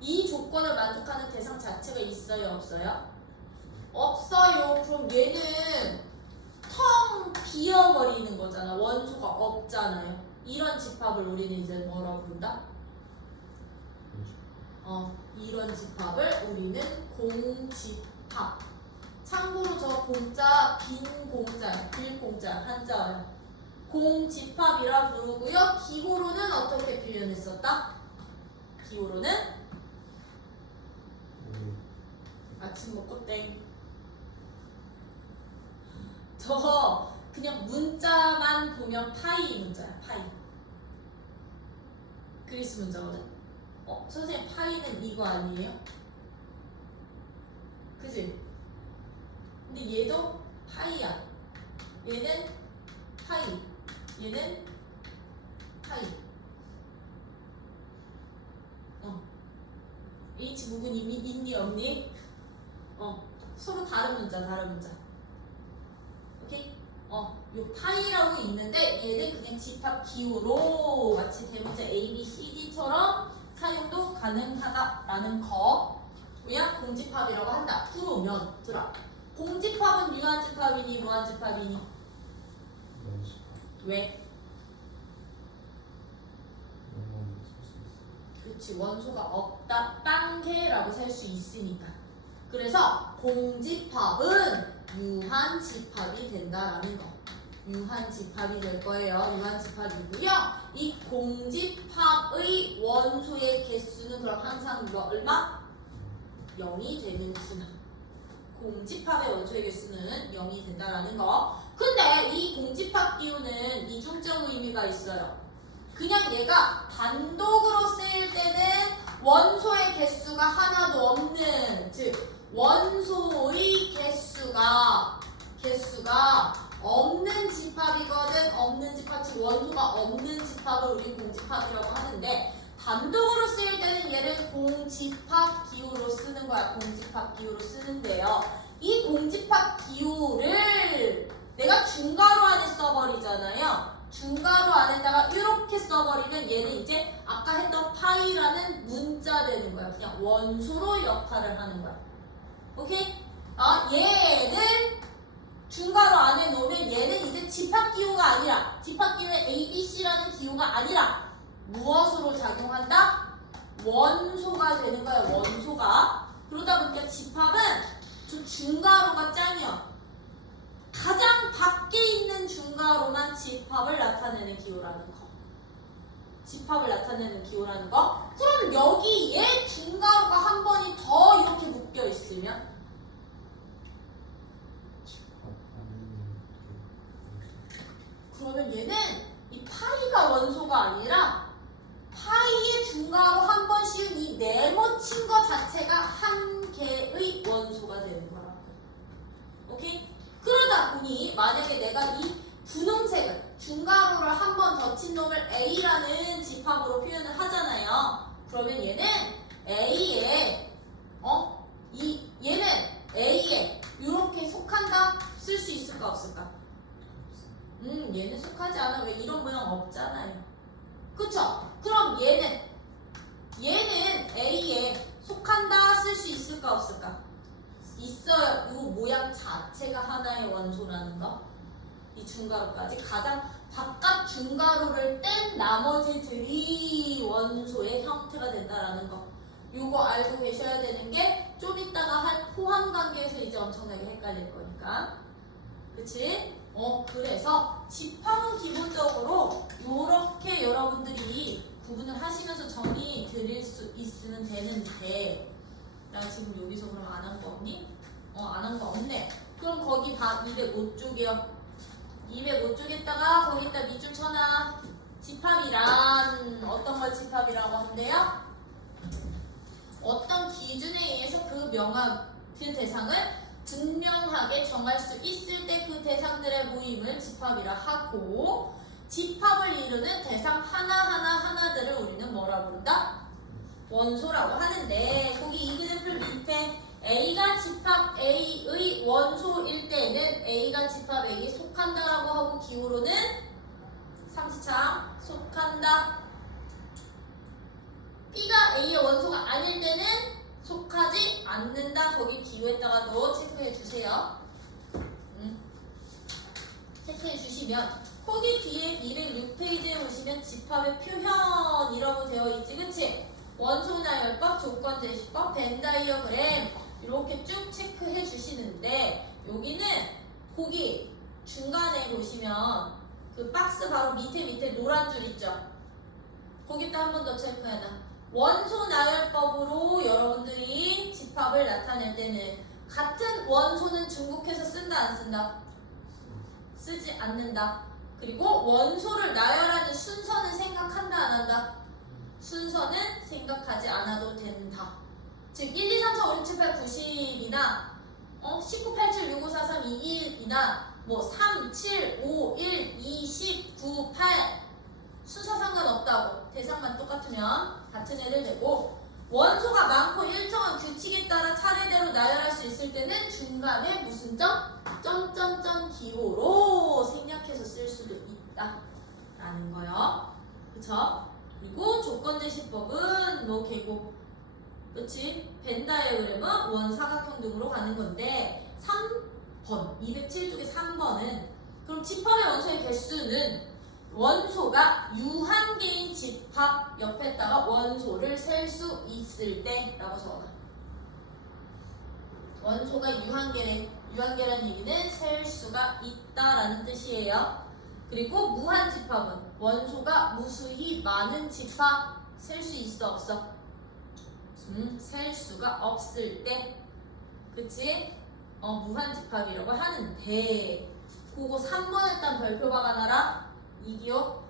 이 조건을 만족하는 대상 자체가 있어요, 없어요? 없어요. 그럼 얘는 텅 비어버리는 거잖아. 원소가 없잖아요. 이런 집합을 우리는 이제 뭐라고 부른다? 이런 집합을 우리는 공집합. 참고로 저 공자 빈 공자, 빌 공자 한자어요. 공집합이라 부르고요. 기호로는 어떻게 표현했었다? 기호로는 아침 먹고 땡. 저 그냥 문자만 보면 파이 문자야. 파이. 그리스 문자거든. 선생님 파이는 이거 아니에요? 그치? 근데 얘도 파이야. 얘는 파이. 얘는 파이. H 부분 이미 있니 없니? 서로 다른 문자. 오케이? 요 파이라고 있는데 얘는 그냥 집합 기호로 마치 대문자 A, B, C, D처럼 사용도 가능하다라는 거. 뭐야? 공집합이라고 한다. 그러면 들어. 공집합은 유한집합이니 무한집합이니? 왜? 그렇지. 원소가 없다. 빵개라고 살 수 있으니까. 그래서 공집합은 유한집합이 된다라는 거. 유한집합이 될 거예요. 유한집합이고요. 이 공집합의 원소의 개수는 그럼 항상 얼마? 0이 되는구나. 공집합의 원소의 개수는 0이 된다라는 거. 근데 이 공집합 기호는 이중적 의미가 있어요. 그냥 얘가 단독으로 쓰일 때는 원소의 개수가 하나도 없는, 즉 원소의 개수가 없는 집합이거든. 없는 집합, 즉 원소가 없는 집합을 우리 공집합이라고 하는데, 단독으로 쓰일 때는 얘를 공집합 기호로 쓰는 거야. 공집합 기호로 쓰는데요. 이 공집합 기호를 내가 중괄호 안에 써버리잖아요. 중괄호 안에다가 이렇게 써버리면 얘는 이제 아까 했던 파이라는 문자 되는 거야. 그냥 원소로 역할을 하는 거야. 오케이? 얘는 중괄호 안에 놓으면 얘는 이제 집합 기호가 아니라, 집합 기호의 A, B, C라는 기호가 아니라 무엇으로 작용한다? 원소가 되는 거야. 원소가. 그러다 보니까 집합은 저 중괄호가 짱이야. 가장 밖에 있는 중괄호만 집합을 나타내는 기호라는 거. 집합을 나타내는 기호라는 거. 그럼 여기에 중괄호가 한 번이 더 이렇게 묶여 있으면 그러면 얘는 이 파이가 원소가 아니라 파이의 중괄호 한 번 씌운 이 네모친 거 자체가 한 개의 원소가 되는 거라고. 오케이? 그러다 보니 만약에 내가 이 분홍색을 중괄호를 한 번 더 친 놈을 A라는 집합으로 표현을 하잖아요. 그러면 얘는 A에 얘는 A에 이렇게 속한다? 쓸 수 있을까 없을까? 얘는 속하지 않아. 왜? 이런 모양 없잖아요. 그쵸? 그럼 얘는 A에 속한다? 쓸 수 있을까 없을까? 있어요. 이 모양 자체가 하나의 원소라는 거. 이 중괄호까지 가장 바깥 중괄호를 뗀 나머지들이 원소의 형태가 된다라는 거. 요거 알고 계셔야 되는 게 좀 이따가 할 포함 관계에서 이제 엄청나게 헷갈릴 거니까. 그치? 그래서 집합은 기본적으로 요렇게 여러분들이 구분을 하시면서 정의 드릴 수 있으면 되는데, 나 지금 여기서 그럼 안 한 거 없니? 안 한 거 없네. 그럼 거기 다 205쪽이요. 205쪽에다가 거기다 밑줄 쳐놔. 집합이란 어떤 걸 집합이라고 한대요? 어떤 기준에 의해서 그 대상을 분명하게 정할 수 있을 때 그 대상들의 모임을 집합이라 하고, 집합을 이루는 대상 하나들을 우리는 뭐라 부른다? 원소라고 하는데, 거기 이그젠플 밑에 A가 집합 A의 원소일 때는 A가 집합 A에 속한다라고 하고, 기호로는 삼지창 속한다. B가 A의 원소가 아닐 때는 속하지 않는다. 거기 기호에다가도 체크해 주세요. 체크해 주시면, 거기 뒤에 206페이지에 보시면 집합의 표현이라고 되어 있지, 그치? 원소나열법, 조건제시법, 벤 다이어그램 이렇게 쭉 체크해 주시는데, 여기는 거기 중간에 보시면 그 박스 바로 밑에 노란 줄 있죠? 거기다 한 번 더 체크해놔. 원소나열법으로 여러분들이 집합을 나타낼 때는 같은 원소는 중국해서 쓴다 안 쓴다? 쓰지 않는다. 그리고 원소를 나열하는 순서는 생각한다 안 한다? 순서는 생각하지 않아도 된다. 즉 1, 2, 3, 4, 5, 6, 7, 8, 90이나 19, 87, 65, 43, 21이나 뭐 3, 7, 5, 1, 2, 10, 9, 8 순서 상관없다고. 대상만 똑같으면 같은 애들 되고, 원소가 많고 일정한 규칙에 따라 차례대로 나열할 수 있을 때는 중간에 무슨 점? 점점점 기호로 생략해서 쓸 수도 있다 라는 거요. 그쵸? 그리고 조건제시법은 뭐 계곡, 그치? 벤 다이어그램은 원사각형 등으로 가는 건데, 3번 207쪽의 3번은 그럼 집합의 원소의 개수는 원소가 유한계인 집합 옆에다가 원소를 셀 수 있을 때 라고 적어놔. 원소가 유한계라는 얘기는 셀 수가 있다라는 뜻이에요. 그리고 무한 집합은 원소가 무수히 많은 집합 셀 수 있어 없어? 셀 수가 없을 때, 그치? 무한 집합이라고 하는데, 그거 3번에 딴 별표 박아놔라. 이기호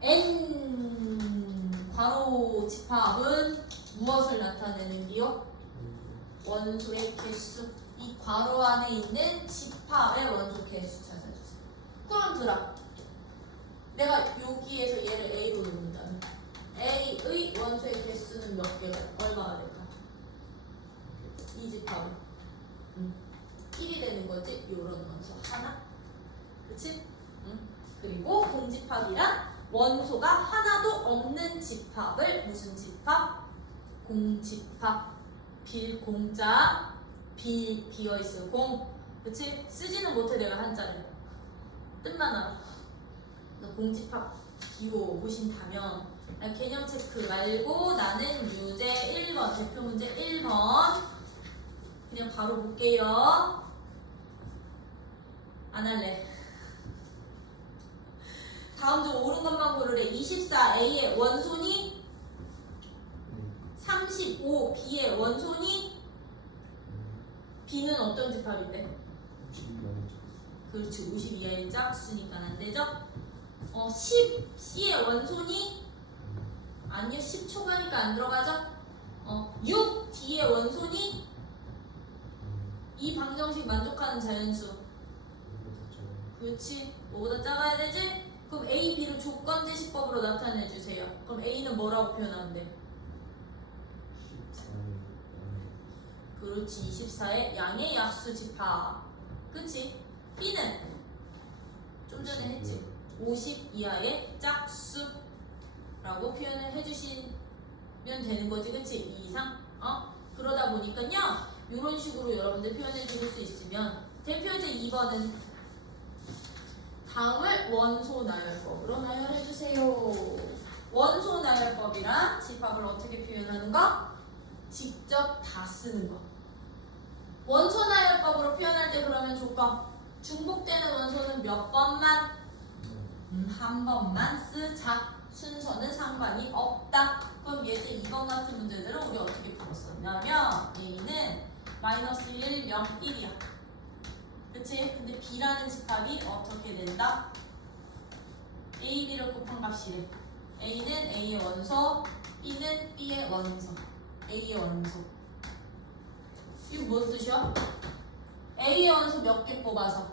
N 괄호 집합은 무엇을 나타내는 기호? 원소의 개수. 이 괄호 안에 있는 집합의 원소 개수 찾아주세요. 그럼 들어, 내가 여기에서 얘를 A로 놓는다면 A의 원소의 개수는 몇 개가? 얼마가 될까? 이 집합은 1이 되는 거지. 요런 원소 하나, 그치? 그리고 공집합이란 원소가 하나도 없는 집합을 무슨 집합? 공집합. 빌공자, 비어있을 공, 그치? 쓰지는 못해 내가 한자를. 뜻만 알아. 공집합 기호 보신다면 개념 체크 말고 나는 유제 1번, 대표 문제 1번 그냥 바로 볼게요. 안 할래. 다음 중 옳은 것만 고르래. 24A의 원소니? 35B의 원소니? B는 어떤 집합인데? 52A의 그렇지, 52A의 짝수니까 안 되죠? 10C의 원소니? 아니요, 10 초과니까 안 들어가죠? 6D의 원소니? 이 방정식 만족하는 자연수. 그렇지, 5보다 작아야 되지? 그럼 A, B를 조건제시법으로 나타내주세요. 그럼 A는 뭐라고 표현하면 돼? 그렇지, 24의 양의 약수 집합. 그치? B는 좀 전에 했지? 50 이하의 짝수라고 표현을 해주시면 되는 거지, 그치? 2 이상? 그러다 보니까요, 이런 식으로 여러분들 표현해 줄 수 있으면, 대표제 2번은 다음을 원소 나열법으로 나열해 주세요. 원소 나열법이란 집합을 어떻게 표현하는가? 직접 다 쓰는 거. 원소 나열법으로 표현할 때 그러면 조건, 중복되는 원소는 몇 번만? 한 번만 쓰자. 순서는 상관이 없다. 그럼 예제 2번 같은 문제들은 우리 어떻게 풀었었냐면, A는 마이너스 1, 0, 1이야. 그치? 근데 B라는 집합이 어떻게 된다? A, B를 곱한 값이래. A는 A의 원소, B는 B의 원소. A의 원소. 이거 무슨 뜻이야? A의 원소 몇 개 뽑아서?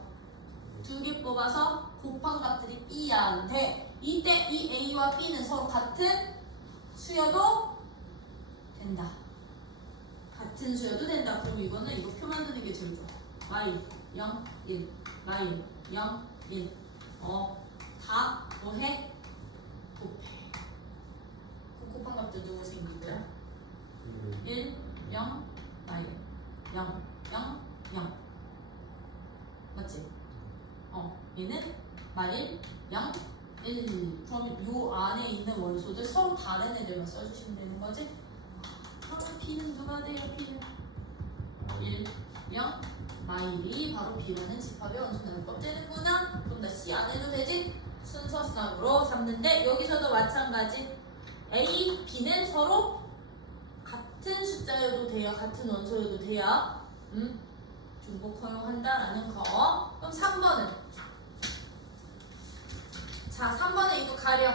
2개 뽑아서 곱한 값들이 B한테 이때 이 A와 B는 서로 같은 수여도 된다. 같은 수여도 된다. 그럼 이거는 이거 표 만드는 게 제일 좋아. y 0, 1, y 0, 1. 다 뭐해? 곱해. 그 곱한 값들 누구 생기고요? 1, 0, y 0, 0, 0. 맞지? 얘는 마일 0, 1. 그럼 요 안에 있는 원소들 서로 다른 애들만 써주시면 되는 거지? 그러면 B는 누가 돼요? B는 1, 0, 마일이 바로 B라는 집합의 원소 나올 것 되는구나. 그럼 나 C 안 해도 되지? 순서상으로 삼는데 여기서도 마찬가지. A, B는 서로 같은 숫자여도 돼요. 같은 원소여도 돼요. 중복 허용한다라는 거. 그럼 3번은? 자, 3번에 이거 가려.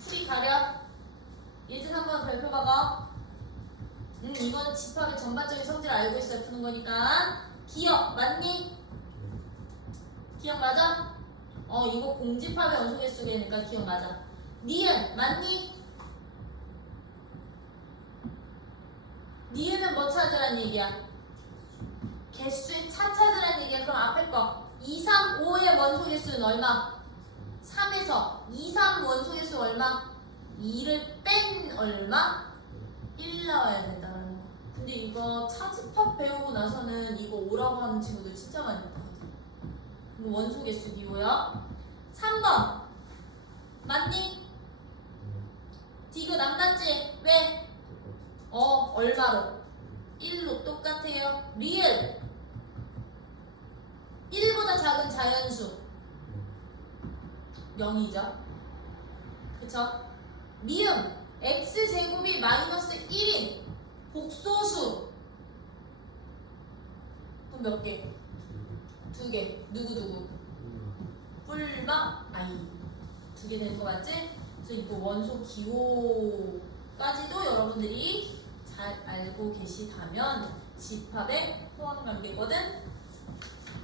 풀이 가려. 예제 3번 발표 봐봐. 이건 집합의 전반적인 성질을 알고 있어야 푸는 거니까. 기억 맞니? 기억 맞아? 이거 공집합의 원소 개수계니까 기억 맞아. 니은 맞니? 니은은 뭐 찾으란 얘기야? 개수의 차 찾으란 얘기야. 그럼 앞에 거 2, 3, 5의 원소 개수는 얼마? 3에서 2, 3 원소 개수 얼마? 2를 뺀 얼마? 1 나와야 된다는 거. 근데 이거 차집합 배우고 나서는 이거 5라고 하는 친구들 진짜 많이 있거든. 그럼 원소 개수 기호야. 3번 맞니? 디귿 안 맞지? 왜? 얼마로? 1로 똑같아요. 리을 1보다 작은 자연수 0이죠. 그쵸? 미음 x제곱이 마이너스 1인 복소수 그럼 몇 개? 2개. 누구? 뿔마 i 2개 되는 거 맞지? 그래서 이거 원소 기호까지도 여러분들이 잘 알고 계시다면 집합의 호환관계거든.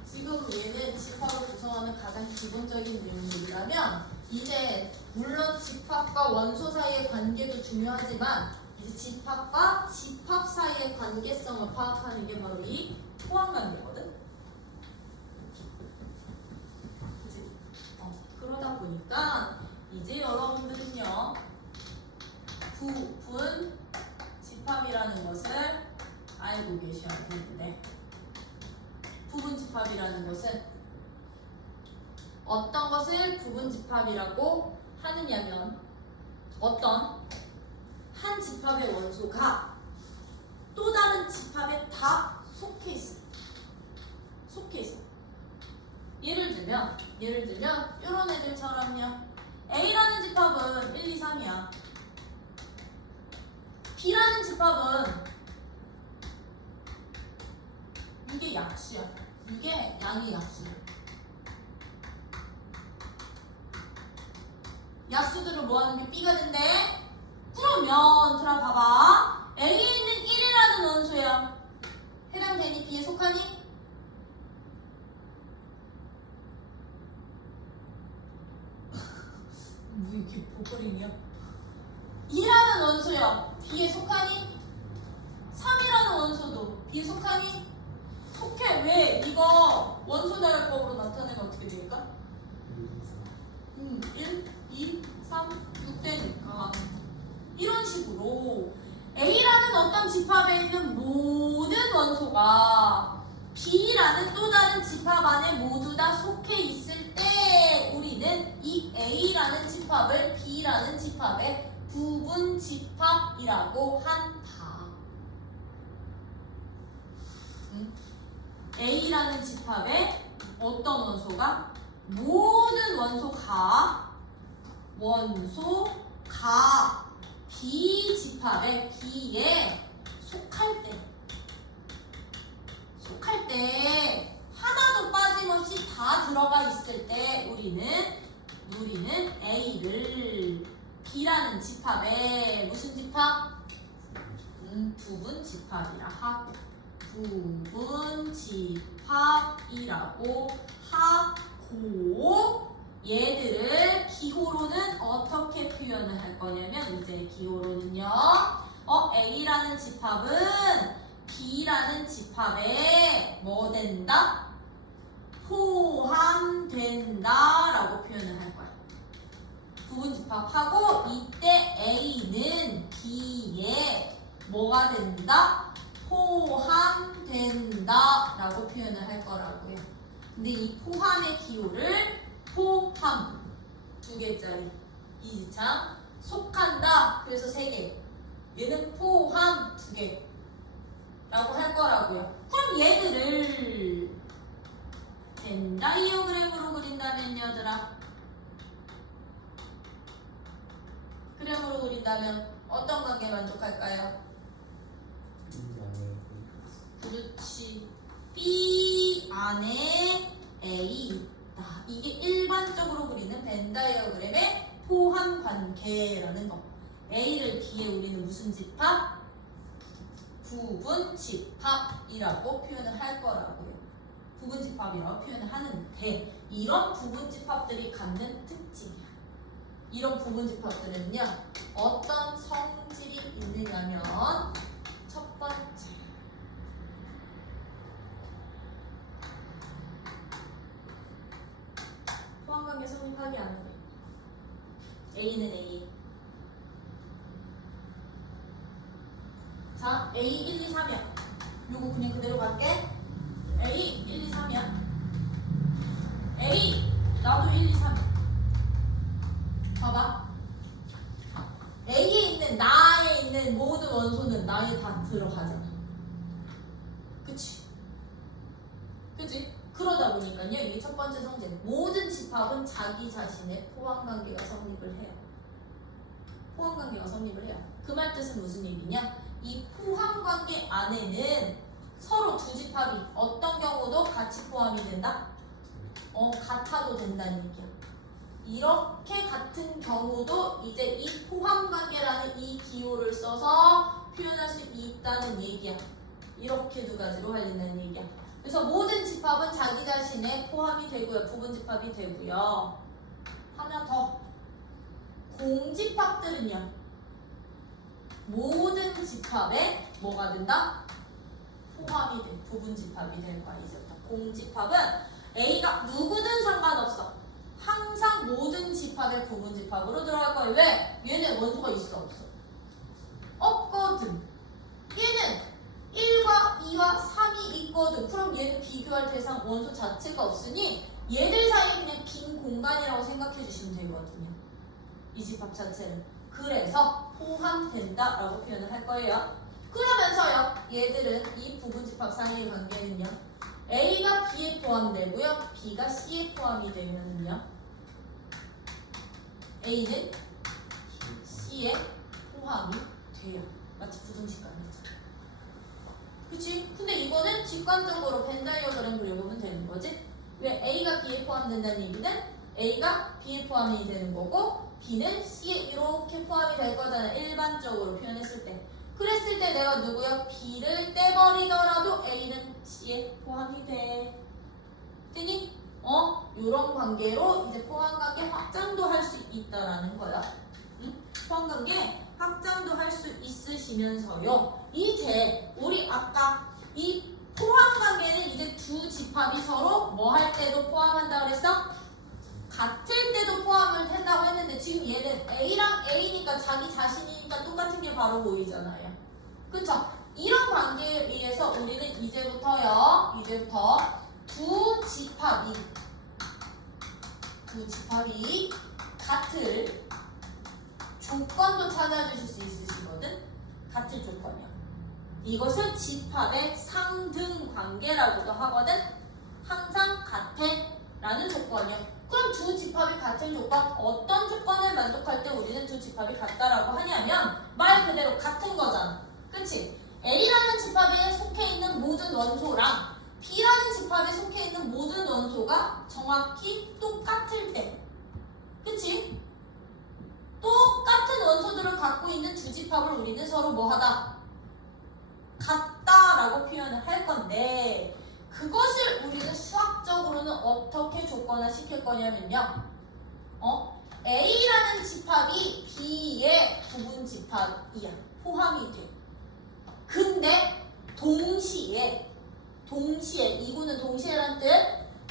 지금 얘는 집합을 구성하는 가장 기본적인 내용들이라면 이제 물론 집합과 원소 사이의 관계도 중요하지만 이제 집합과 집합 사이의 관계성을 파악하는 게 바로 이 호환관계거든. 그치? 그러다 보니까 이제 여러분들은요 부분 집합이라는 것을 알고 계셔야 되는데 부분 집합이라는 것은 어떤 것을 부분 집합이라고 하느냐면 어떤 한 집합의 원소가 또 다른 집합에 다 속해 있어. 예를 들면 이런 애들처럼요. A라는 집합은 1, 2, 3이야. B라는 집합은 이게 약수야. 이게 양이 약수야. 약수들을 모아놓은 게 B가 된대. 그러면 들어 봐봐. A에 있는 1이라는 원소야. 해당되니? B에 속하니? 뭐 이게 보컬링이야? 2라는 원소야. B에 속하니? 3이라는 원소도 B에 속하니? 속해. 왜? 이거 원소대화법으로 나타내면 어떻게 됩니까? 1, 2, 3, 6 되니까 이런 식으로 A라는 어떤 집합에 있는 모든 원소가 B라는 또 다른 집합 안에 모두 다 속해 있을 때 우리는 이 A라는 집합을 B라는 집합의 부분 집합이라고 한다. A라는 집합에 어떤 원소가? 모든 원소가 B 집합에 B에 속할 때 하나도 빠짐없이 다 들어가 있을 때 우리는 B라는 집합에 무슨 집합? 부분 집합이라 하고 부분 집합이라고 하고 얘들을 기호로는 어떻게 표현을 할 거냐면 이제 기호로는요. A라는 집합은 B라는 집합에 뭐 된다? 포함된다 라고 표현을 할 거야. 부분 집합하고 이때 A는 B에 뭐가 된다? 포함된다 라고 표현을 할 거라고요. 근데 이 포함의 기호를 포함 2개짜리 이지창 속한다 그래서 3개 얘는 포함 2개 라고 할 거라고요. 그럼 얘들을 벤 다이어그램으로 그린다면 얘들아 그램으로 그린다면 어떤 관계 만족할까요? 그렇지. B 안에 A 이게 일반적으로 그리는 벤 다이어그램의 포함 관계라는 거. A를 B에 우리는 무슨 집합? 부분 집합이라고 표현을 할 거라고요. 부분 집합이라고 표현을 하는데 이런 부분 집합들이 갖는 특징이야. 이런 부분 집합들은요 어떤 성질이 있느냐면 첫 번째 포함관계 성립하기 안 돼. A는 A. 자, A 1, 2, 3이야. 요거 그냥 그대로 갈게. A 1, 2, 3이야. A 나도 1, 2, 3. 봐봐. A에 있는 나에 있는 모든 원소는 나에 다 들어가잖아. 그치? 그치? 그러다 보니까요 이게 첫 번째 성질 모든 집합은 자기 자신의 포함관계가 성립을 해요. 포함관계가 성립을 해요. 그 말 뜻은 무슨 얘기냐? 이 포함관계 안에는 서로 두 집합이 어떤 경우도 같이 포함이 된다? 같아도 된다는 얘기야. 이렇게 같은 경우도 이제 이 포함관계라는 이 기호를 써서 표현할 수 있다는 얘기야. 이렇게 두 가지로 할린다는 얘기야. 그래서 모든 집합은 자기 자신의 포함이 되고요. 부분 집합이 되고요. 하나 더. 공집합들은요. 모든 집합에 뭐가 된다? 포함이 돼. 부분 집합이 될 거야. 이제부터. 공집합은 A가 누구든 상관없어. 항상 모든 집합의 부분 집합으로 들어갈 거예요. 왜? 얘는 원소가 있어 없어? 없거든. 얘는 1과 2와 3이 있거든. 그럼 얘는 비교할 대상 원소 자체가 없으니 얘들 사이에 그냥 빈 공간이라고 생각해 주시면 되거든요. 이 집합 자체는. 그래서 포함된다라고 표현을 할 거예요. 그러면서요. 얘들은 이 부분 집합 사이의 관계는요. A가 B에 포함되고요. B가 C에 포함이 되면요. A는 C에 포함이 돼요. 마치 부등식감이죠. 그치? 근데 이거는 직관적으로 벤 다이어그램 그려보면 되는 거지? 왜 A가 B에 포함된다는 얘기는 A가 B에 포함이 되는 거고 B는 C에 이렇게 포함이 될 거잖아. 일반적으로 표현했을 때. 그랬을 때 내가 누구야? B를 떼버리더라도 A는 C에 포함이 돼. 되니? 요런 관계로 이제 포함관계 확장도 할 수 있다라는 거야. 응? 포함관계 확장도 할 수 있으시면서요. 이제 우리 아까 이 포함관계는 이제 두 집합이 서로 뭐 할 때도 포함한다 그랬어? 같을 때도 포함을 한다고 했는데 지금 얘는 A랑 A니까 자기 자신이니까 똑같은 게 바로 보이잖아요. 그쵸? 이런 관계에 의해서 우리는 이제부터 두 집합이 같을 조건도 찾아주실 수 있으시거든? 같을 조건이요. 이것을 집합의 상등 관계라고도 하거든? 항상 같아 라는 조건이요. 그럼 두 집합이 같은 조건, 어떤 조건을 만족할 때 우리는 두 집합이 같다라고 하냐면 말 그대로 같은 거잖아. 그치? A라는 집합에 속해 있는 모든 원소랑 B라는 집합에 속해 있는 모든 원소가 정확히 똑같을 때. 그치? 똑같은 원소들을 갖고 있는 두 집합을 우리는 서로 뭐하다? 같다라고 표현을 할 건데 그것을 우리는 수학적으로는 어떻게 조건화시킬 거냐면요. A라는 집합이 B의 부분 집합이야. 포함이 돼. 근데 동시에 이구는 동시에란 뜻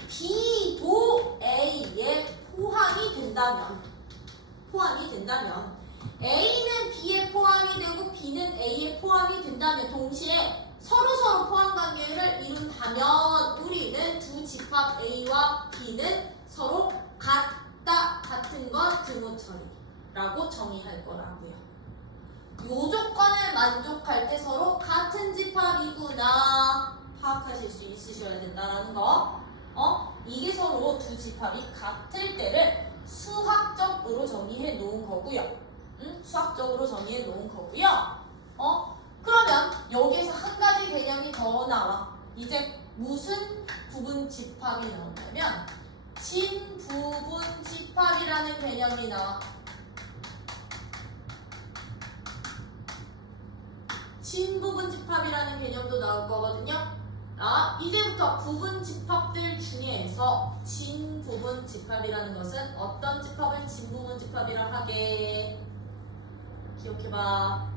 B도 A에 포함이 된다면 A는 B에 포함이 되고 B는 A에 포함이 된다면 동시에 서로 포함 관계를 이룬다면 우리는 두 집합 A와 B는 서로 같은 건 등호 처리라고 정의할 거라고요. 요 조건을 만족할 때 서로 같은 집합이구나 파악하실 수 있으셔야 된다라는 거. 이게 서로 두 집합이 같을 때를 수학적으로 정의해 놓은 거고요. 수학적으로 정의해 놓은 거고요. 그러면 여기에서 한 가지 개념이 더 나와. 이제 무슨 부분 집합이 나오냐면 진부분 집합이라는 개념이 나와. 진부분 집합이라는 개념도 나올 거거든요. 이제부터 부분 집합들 중에서 진부분 집합이라는 것은 어떤 집합을 진부분 집합이라 하게? 기억해봐.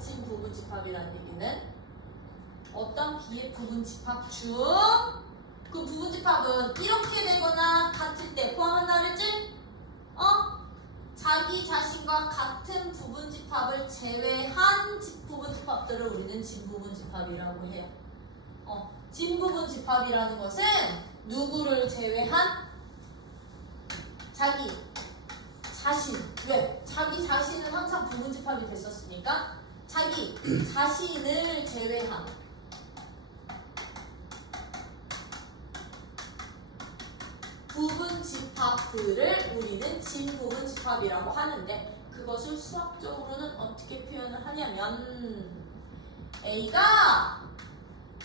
진부분 집합이라는 얘기는 어떤 B의 부분 집합 중 그 부분 집합은 이렇게 되거나 같을 때 포함한다 그랬지? 자기 자신과 같은 부분 집합을 제외한 부분 집합들을 우리는 진부분 집합이라고 해요. 진부분 집합이라는 것은 누구를 제외한? 자기 자신. 왜? 자기 자신은 항상 부분 집합이 됐었으니까 자기 자신을 제외한 부분 집합들을 우리는 진부분 집합이라고 하는데 그것을 수학적으로는 어떻게 표현을 하냐면 A가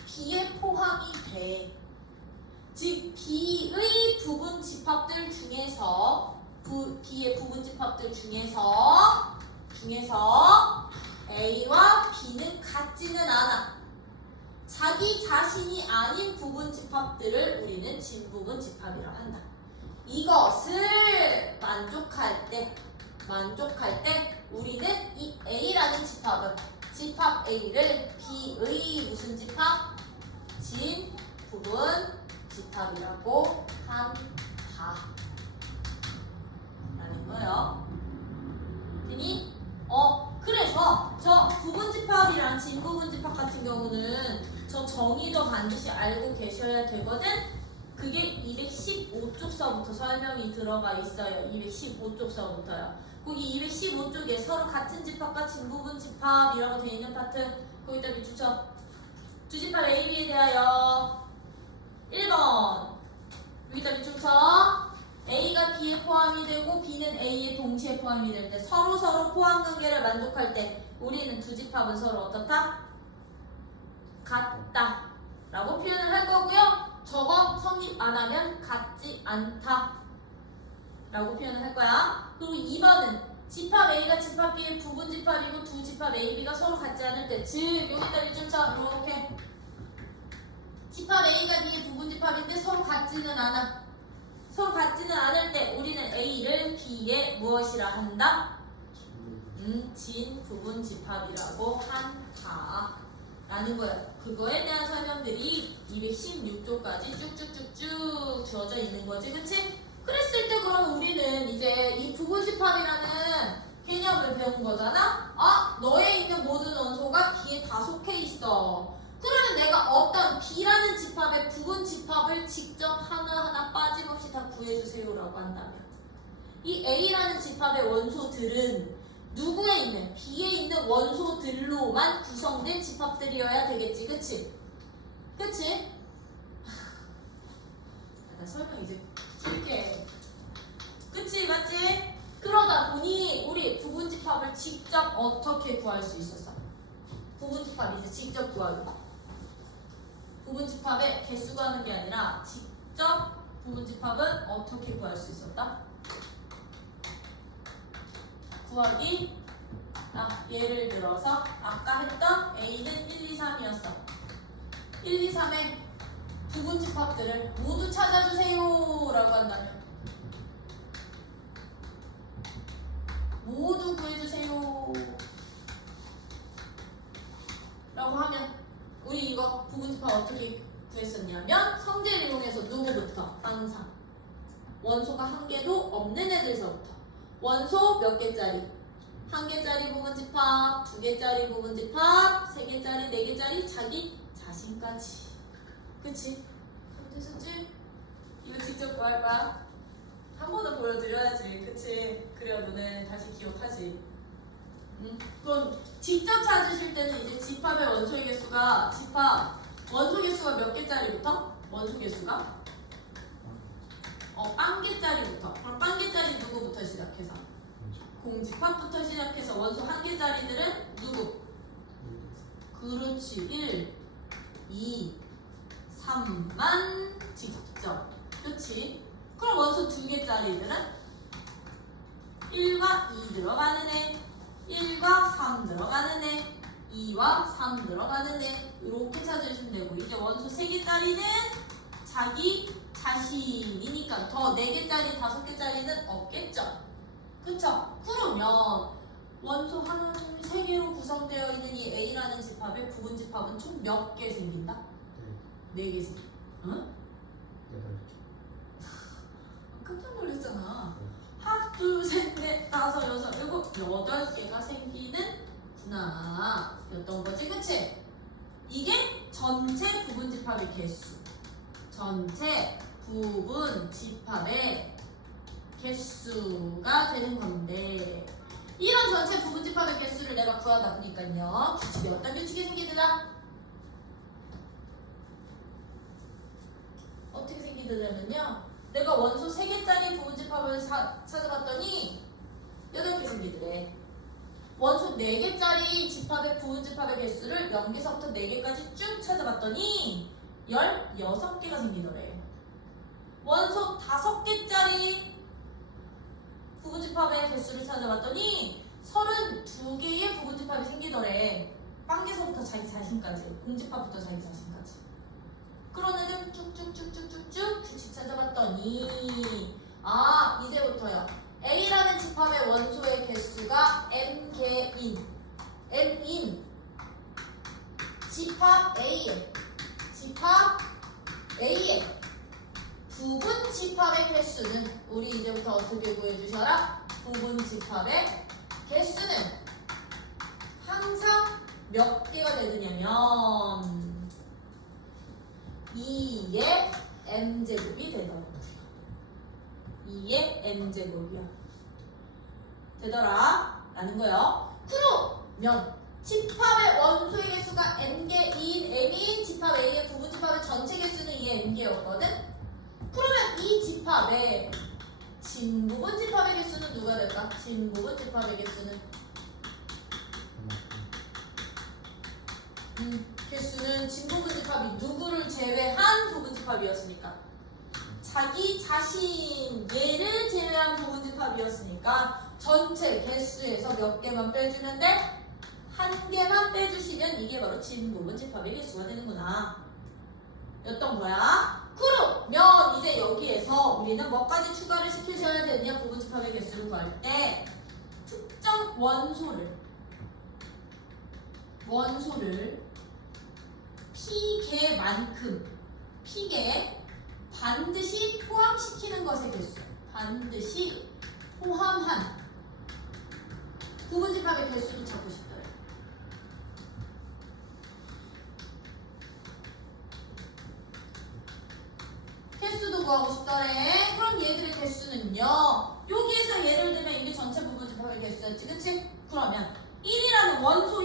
B에 포함이 돼. 즉 B의 부분 집합들 중에서 B의 부분 집합들 중에서 A와 B는 같지는 않아. 자기 자신이 아닌 부분 집합들을 우리는 진부분 집합이라고 한다. 이것을 만족할 때 우리는 이 A라는 집합 A를 B의 무슨 집합? 진부분 집합이라고 한다. 라는 거예요. 되니? 그래서 저 부분 집합이랑 진부분 집합 같은 경우는 저 정의도 반드시 알고 계셔야 되거든. 그게 215쪽서부터 설명이 들어가 있어요. 215쪽서부터요. 거기 215쪽에 서로 같은 집합과 진부분 집합이라고 되어 있는 파트 거기다 밑줄 쳐. 두 집합 A, B에 대하여 1번 여기다 밑줄 쳐. A가 B에 포함이 되고 B는 A에 동시에 포함이 될 때 서로 포함 관계를 만족할 때 우리는 두 집합은 서로 어떻다? 같다 라고 표현을 할 거고요. 저거 성립 안 하면 같지 않다 라고 표현을 할 거야. 그리고 2번은 집합 A가 집합 B의 부분 집합이고 두 집합 A, B가 서로 같지 않을 때 즉 여기다 밑줄 쳐. 이렇게 집합 A가 B의 부분 집합인데 서로 같지는 않을 때 우리는 A를 B의 무엇이라 한다? 진부분 집합이라고 한다 라는 거예요. 그거에 대한 설명들이 216쪽까지 쭉쭉쭉쭉 주어져 있는 거지, 그치? 그랬을 때 그럼 우리는 이제 이 부분 집합이라는 개념을 배운 거잖아? 너에 있는 모든 원소가 B에 다 속해 있어. 그러면 내가 어떤 B라는 집합의 부분 집합을 직접 하나하나 빠짐없이 다 구해주세요라고 한다면 이 A라는 집합의 원소들은 누구에 있는? B에 있는 원소들로만 구성된 집합들이어야 되겠지, 그치? 나 설명 이제 길게 그치, 맞지? 그러다 보니 우리 부분 집합을 직접 어떻게 구할 수 있었어? 부분 집합 이제 직접 구하는 거. 부분집합의 개수 구하는 게 아니라 직접 부분집합은 어떻게 구할 수 있었다? 구하기. 예를 들어서 아까 했던 A는 1, 2, 3이었어. 1, 2, 3의 부분집합들을 모두 찾아주세요 라고 한다면 모두 구해주세요 라고 하면 우리 이거 부분집합 어떻게 구했었냐면 성질 이용해서 누구부터? 항상 원소가 한 개도 없는 애들서부터 원소 몇 개짜리? 한 개짜리 부분집합, 두 개짜리 부분집합, 세 개짜리, 네 개짜리, 자기 자신까지. 그치? 됐었지? 이거 직접 구할 거야? 한 번은 보여드려야지. 그치? 그래야 너네 다시 기억하지. 그럼 직접 찾으실 때는 이제 집합의 원소의 개수가 원소 개수가 몇 개짜리부터? 원소 개수가? 빵 개짜리부터. 그럼 빵 개짜리 누구부터 시작해서? 공집합부터 시작해서 원소 한 개짜리들은 누구? 그렇지. 1, 2, 3만 직접. 그렇지. 그럼 원소 두 개짜리들은 1과 2 들어가는 애, 1과 3 들어가는 애, 2와 3 들어가는 애. 이렇게 찾으시면 되고 이제 원소 세 개짜리는 자기 자신이니까 더 4개짜리, 5개짜리는 없겠죠. 그쵸? 그러면 원소 하나, 둘, 세 개로 구성되어 있는 이 A라는 집합의 부분집합은 총 몇 개 생긴다? 네 개 생긴다. 응? 8개. 깜짝 놀랐잖아. 하나, 둘, 셋, 넷, 다섯, 여섯, 일곱, 8개가 생기는구나. 였던 거지, 그치? 이게 전체 부분집합의 개수. 전체 부분집합의 개수가 되는 건데 이런 전체 부분집합의 개수를 내가 구하다 보니까요 규칙이 어떤 규칙이 생기더라? 어떻게 생기더냐면요 내가 원소 3개짜리 부분집합을 찾아봤더니 8개 생기더래. 원소 4개짜리 집합의 부분집합의 개수를 0개서부터 4개까지 쭉 찾아봤더니 16개가 생기더래. 원소 5개짜리 부분집합의 개수를 찾아봤더니 32개의 부분집합이 생기더래. 빵개서부터 자기 자신까지, 공집합부터 자기 자신까지. 그런 애들 쭉쭉쭉쭉쭉쭉 규칙 찾아봤더니 이제부터요. A라는 집합의 원소의 개수가 m개인 집합 A의 부분집합의 개수는 우리 이제부터 어떻게 구해주셔라? 부분집합의 개수는 항상 몇 개가 되느냐면 2의 m제곱이 되더라. 2의 m제곱이야. 되더라 라는 거예요. 그러면 집합의 원소의 개수가 m개인 m인 집합 A의 부분집합의 전체 개수는 2의 m개였거든? 그러면 이 집합의 진부분집합의 개수는 누가 될까? 진부분집합의 개수는 개수는 진부분집합이 누구를 제외한 부분집합이었으니까 자기 자신 얘를 제외한 부분집합이었으니까 전체 개수에서 몇 개만 빼주면 돼? 한 개만 빼주시면 이게 바로 진부분집합의 개수가 되는구나 였던 거야. 그러면 이제 여기에서 우리는 뭐까지 추가를 시키셔야 되느냐? 부분집합의 개수를 구할 때 특정 원소를 P개에 반드시 포함시키는 것의 개수, 반드시 포함한 부분집합의 개수도 찾고 싶어요. 개수도 구하고 싶더래. 그럼 얘들의 개수는요. 여기에서 예를 들면 이게 전체 부분집합의 개수였지, 그치? 그러면 1이라는 원소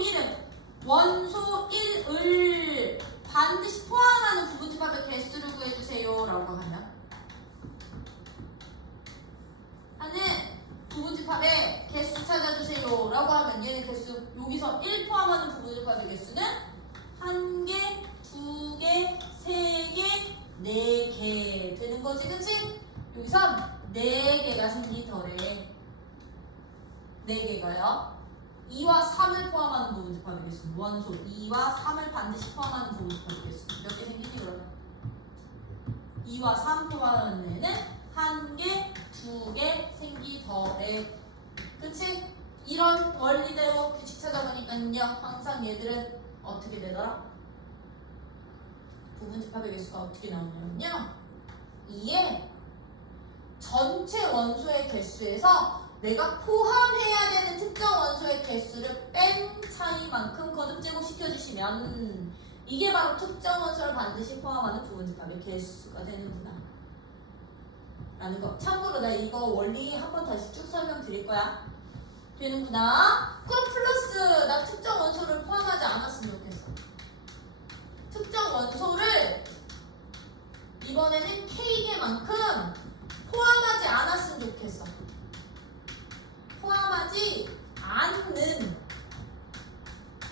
1을 반드시 포함하는 부분집합의 개수를 구해주세요 라고 하면 부분집합의 개수 찾아주세요 라고 하면 얘의 개수 여기서 1 포함하는 부분집합의 개수는 1개, 2개, 3개, 4개 되는 거지, 그치? 여기선 4개가 생기더래. 4개가요. 2와 3을 포함하는 부분집합이겠습니다. 원소 2와 3을 반드시 포함하는 부분집합이겠습니다. 몇 개 생기니 그러면? 2와 3 포함하는 애는 1개, 2개 생기더래. 그치? 이런 원리대로 규칙 찾아보니까요, 항상 얘들은 어떻게 되더라? 부분집합의 개수가 어떻게 나오냐면요, 2에 전체 원소의 개수에서 내가 포함해야 되는 특정 원소의 개수를 뺀 차이만큼 거듭 제곱시켜주시면 이게 바로 특정 원소를 반드시 포함하는 부분집합의 개수가 되는구나 라는 거. 참고로 나 이거 원리 한 번 다시 쭉 설명드릴 거야. 되는구나. 그럼 플러스 나 특정 원소를 포함하지 않았으면 좋겠어. 특정 원소를 이번에는 K개만큼 포함하지 않았으면 좋겠어. 포함하지 않는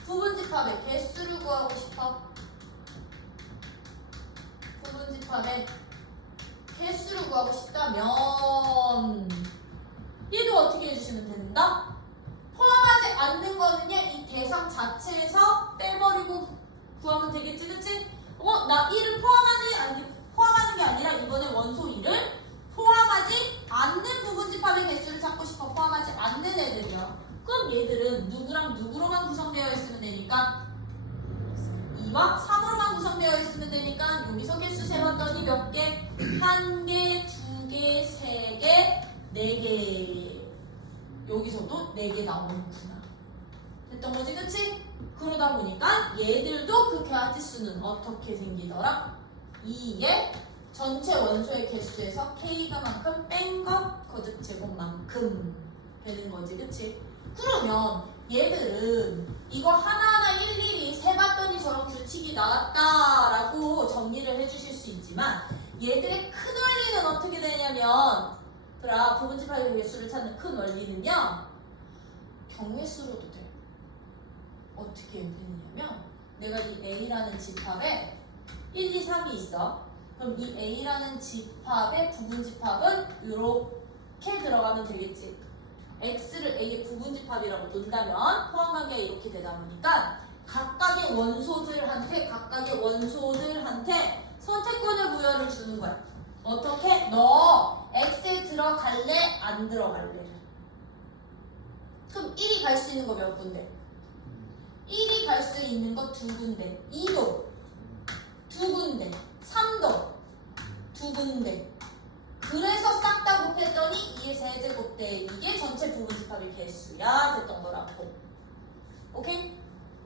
부분집합의 개수를 구하고 싶어. 부분집합의 개수를 구하고 싶다면 얘도 어떻게 해주시면 된다? 포함하지 않는 거는요, 이 대상 자체에서 빼버리고 구하면 되겠지, 그치? 나 1을 포함하는 게 아니라 이번에 원소 2를 포함하지 않는 부분집합의 개수를 찾고 싶어. 포함하지 않는 애들이요. 그럼 얘들은 누구랑 누구로만 구성되어 있으면 되니까 2와 3으로만 구성되어 있으면 되니까 여기서 개수 세봤더니 몇 개? 1개, 2개, 3개, 4개. 여기서도 4개 나오는구나. 됐던 거지, 그치? 그러다 보니까 얘들도 그 가지수는 어떻게 생기더라? 2의 전체 원소의 개수에서 K가만큼 뺀 것 거듭 제곱만큼 되는 거지, 그치? 그러면 얘들은 이거 하나하나 일일이 세봤더니 저런 규칙이 나왔다라고 정리를 해주실 수 있지만 얘들의 큰 원리는 어떻게 되냐면, 부분집합의 개수를 찾는 큰 원리는요, 경계수로도 돼. 어떻게 되느냐면, 내가 이 A라는 집합에 1, 2, 3이 있어. 그럼 이 A라는 집합의 부분집합은 이렇게 들어가면 되겠지. X를 A의 부분집합이라고 논다면 포함관계가 이렇게 되다 보니까 각각의 원소들한테 선택권의 부여를 주는 거야. 어떻게? 너 X에 들어갈래? 안 들어갈래? 그럼 1이 갈 수 있는 거 몇 군데? 1이 갈 수 있는 거 2군데, 2도 2군데, 3도 2군데. 그래서 싹 다 곱했더니 2의 세제곱대 이게 전체 부분집합의 개수야 됐던 거라고. 오케이?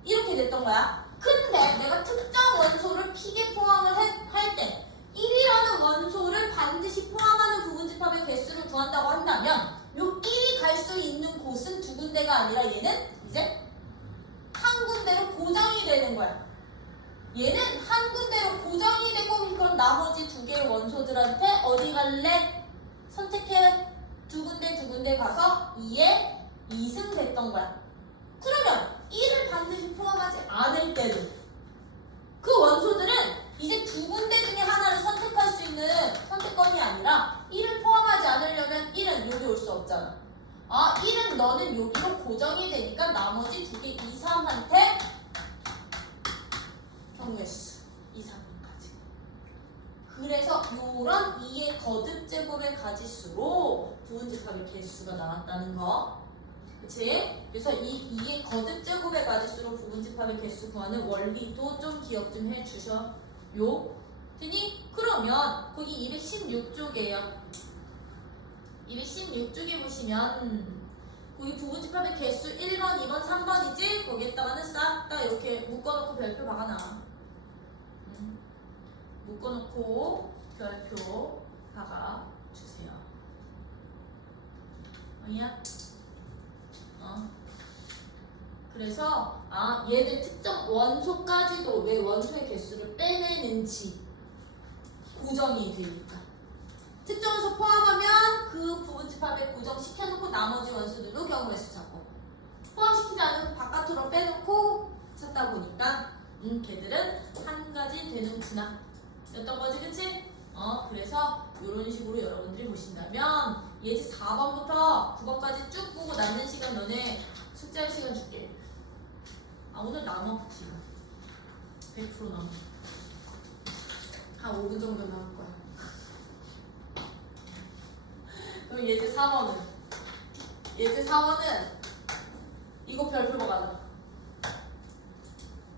이렇게 됐던 거야. 근데 내가 특정 원소를 P에 포함을 할 때 1이라는 원소를 반드시 포함하는 부분집합의 개수를 구한다고 한다면 요 1이 갈 수 있는 곳은 2군데가 아니라 얘는 이제 한 군데로 고정이 되는 거야. 얘는 한 군데로 고정이 되고, 그럼 나머지 2개의 원소들한테 어디 갈래? 선택해. 2군데 가서 2에 2승 됐던 거야. 그러면 1을 반드시 포함하지 않을 때도 그 원소들은 이제 2군데 중에 하나를 선택할 수 있는 선택권이 아니라 1을 포함하지 않으려면 1은 여기 올 수 없잖아. 1은 너는 여기로 고정이 되니까 나머지 2개 2, 3한테 경계수 2, 3까지. 그래서 요런 2의 거듭제곱의 가지수로 부분집합의 개수가 나왔다는 거. 그치? 그래서 이 2의 거듭제곱의 가지수로 부분집합의 개수 구하는 원리도 좀 기억 좀 해주셔요. 되니? 그러면 거기 216쪽이에요. 216쪽에 보시면 거기 부분집합의 개수 1번, 2번, 3번이지? 거기에다가는 싹 다 이렇게 묶어놓고 별표 박아놔. 묶어놓고 별표 박아주세요. 아니야? 그래서 얘들 특정 원소까지도 왜 원소의 개수를 빼내는지 고정이 되니까. 특정 원소 포함하면 그 부분집합에 고정시켜놓고 나머지 원소들도 경우의 수 찾고, 포함시키지 않으면 바깥으로 빼놓고 찾다 보니까 걔들은 한 가지 되는구나 였던 거지, 그치? 그래서 이런 식으로 여러분들이 보신다면 예지 4번부터 9번까지 쭉 보고 남는 시간 너네 숙제할 시간 줄게. 오늘 남아 시간 100% 남아. 한 5분 정도 남을 거야. 그럼 예제 4번은 이거 별표로 가자.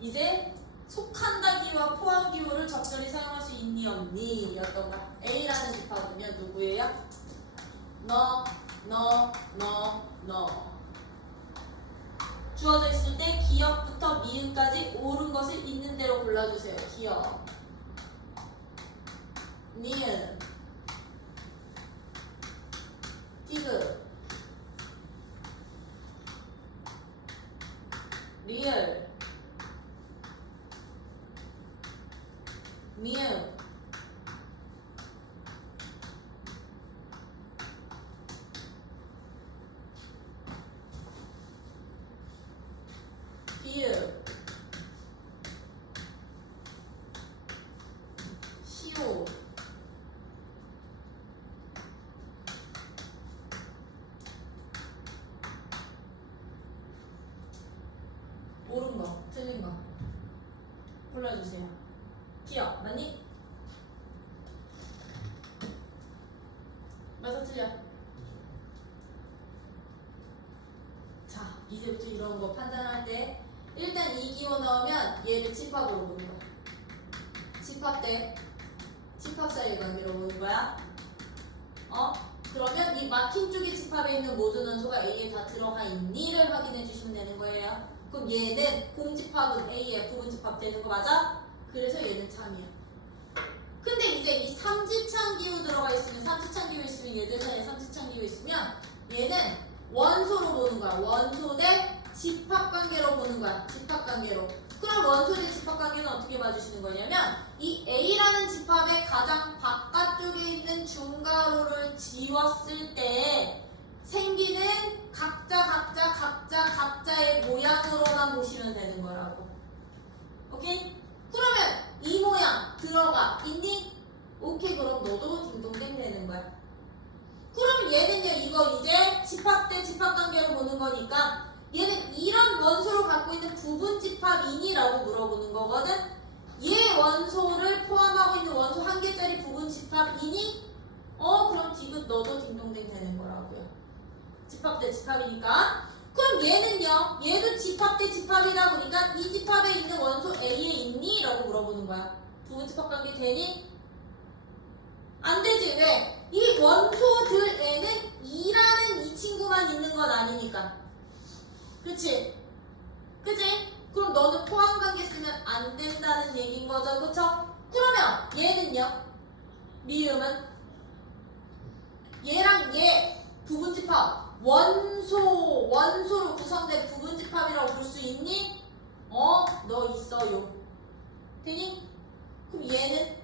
이제 속한다기와 포함기호를 적절히 사용할 수 있니 없니 였던 거. A라는 집합이면 누구예요? 너. 주어져 있을 때 기역부터 미음까지 옳은 것을 있는 대로 골라주세요. 기역, 니은, 디귿, 리을, 미음, 비읍, 시오, 옳은 거, 틀린 거 골라주세요. 기억 맞니? 맞아, 틀려? 자, 이제부터 이런 거 판단할 때 일단 이 기호 넣으면 얘를 집합으로 보는 거야. 집합 때 집합 사이의 관계로 보는 거야. 그러면 이 막힌 쪽의 집합에 있는 모든 원소가 A에 다 들어가 있니를 확인해 주시면 되는 거예요. 그럼 얘는 공집합은 A에 부분집합 되는 거 맞아? 그래서 얘는 참이야. 근데 이제 이 삼지창 기호 들어가 있으면, 삼지창 기호 있으면, 얘들 사이에 삼지창 기호 있으면 얘는 원소로 보는 거야. 원소 대 집합관계로 보는 거야. 집합관계로. 그럼 원소 대 집합관계는 어떻게 봐주시는 거냐면 이 A라는 집합의 가장 바깥쪽에 있는 중괄호를 지웠을 때 생기는 각자의 모양으로만 보시면 되는 거라고. 오케이? 그러면 이 모양 들어가 있니? 오케이, 그럼 너도 딩동댕 되는 거야. 그럼 얘는요, 이거 이제 집합 대 집합관계로 보는 거니까 얘는 이런 원소를 갖고 있는 부분집합이니? 라고 물어보는 거거든. 얘 원소를 포함하고 있는 원소 한 개짜리 부분집합이니? 그럼 디귿 너도 딩동댕 되는 거라고요. 집합 대 집합이니까. 그럼 얘는요, 얘도 집합 대 집합이다 보니까 이 집합에 있는 원소 A에 있니? 라고 물어보는 거야. 부분집합 관계 되니? 안 되지. 왜? 이 원소들에는 2라는 이 친구만 있는 건 아니니까. 그치? 그치? 그럼 너는 포함관계 쓰면 안 된다는 얘기인 거죠. 그쵸? 그러면 얘는요, 미음은 얘랑 얘 부분집합 원소로 구성된 부분집합이라고 볼 수 있니? 너 있어요. 되니? 그럼 얘는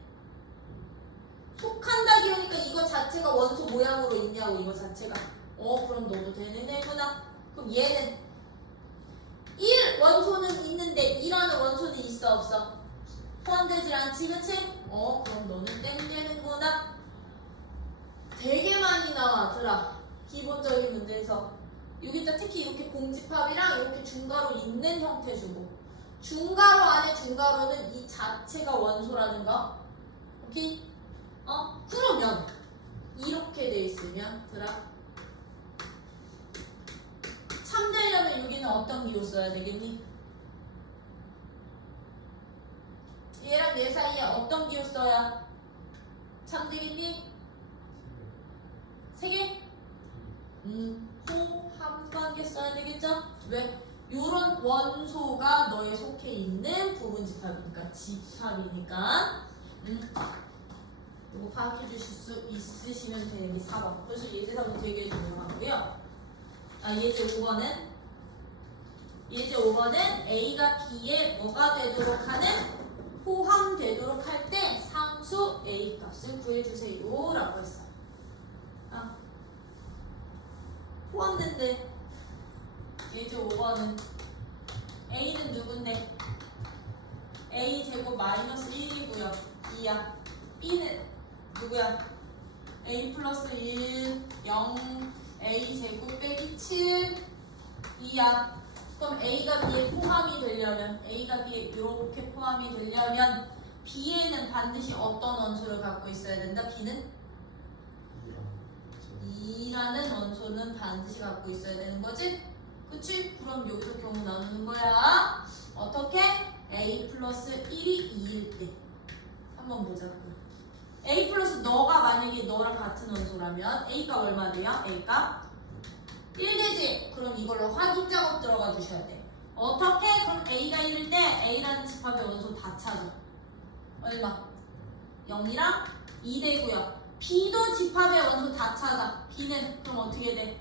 속한다 기호니까 이거 자체가 원소 모양으로 있냐고, 이거 자체가. 그럼 너도 되는 애구나. 그럼 얘는 1 원소는 있는데 2라는 원소는 있어 없어? 포함되질 않지, 그치? 그럼 너는 땡 되는구나. 되게 많이 나와더라. 기본적인 문제에서 여기다 특히 이렇게 공집합이랑 이렇게 중괄호 있는 형태 주고, 중괄호 안에 중괄호는 이 자체가 원소라는 거. 오케이? 그러면 이렇게 돼 있으면 참되려면 여기는 어떤 기호 써야 되겠니? 얘랑 얘 사이에 어떤 기호 써야 참되겠니? 3개? 호함관계 써야 되겠죠? 왜? 요런 원소가 너에 속해 있는 부분집합이니까, 집합이니까. 이거 파악해 주실 수 있으시면 되는 게 4번. 그래서 예제 4번 되게 중요하고요. 예제 5번은 A가 B에 뭐가 되도록 하는? 포함되도록 할 때 상수 A 값을 구해주세요 라고 했어요. 포함된대. 예제 5번은 A는 누군데? A 제곱 마이너스 1이고요. 2야. B는 누구야? A 플러스 1, 0, A 제곱 빼기 7, 2야. 그럼 A가 B에 포함이 되려면, A가 B에 이렇게 포함이 되려면 B에는 반드시 어떤 원소를 갖고 있어야 된다? B는 2라는 원소는 반드시 갖고 있어야 되는 거지? 그치? 그럼 여기서 경우 나누는 거야. 어떻게? A 플러스 1이 2일 때. 한번 보자고요. A 플러스 너가 만약에 너랑 같은 원소라면 A가 얼마 돼요? A가 1되지? 그럼 이걸로 확인 작업 들어가 주셔야 돼. 어떻게? 그럼 A가 1일 때 A라는 집합의 원소 다 찾아. 얼마? 0이랑 2 되고요. B도 집합의 원소 다 찾아. B는 그럼 어떻게 돼?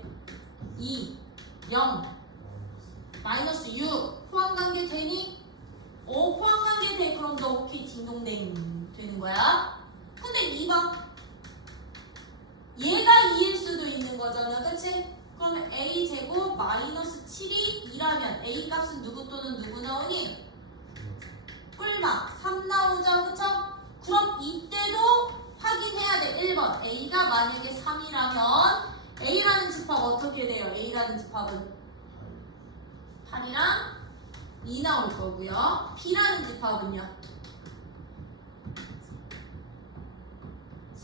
2, 0, 마이너스 6 포함관계 되니? 오, 포함관계 돼. 그럼 너 오케이 딩동댕 되는 거야. 근데 2번 얘가 2일 수도 있는 거잖아. 그치? 그러면 A 제곱 마이너스 7이 2라면 A 값은 누구 또는 누구 나오니? 꿀막 3 나오죠. 그쵸? 그럼 이때도 확인해야 돼. 1번 A가 만약에 3이라면 A라는 집합 어떻게 돼요? A라는 집합은 8이랑 2 나올 거고요. B라는 집합은요?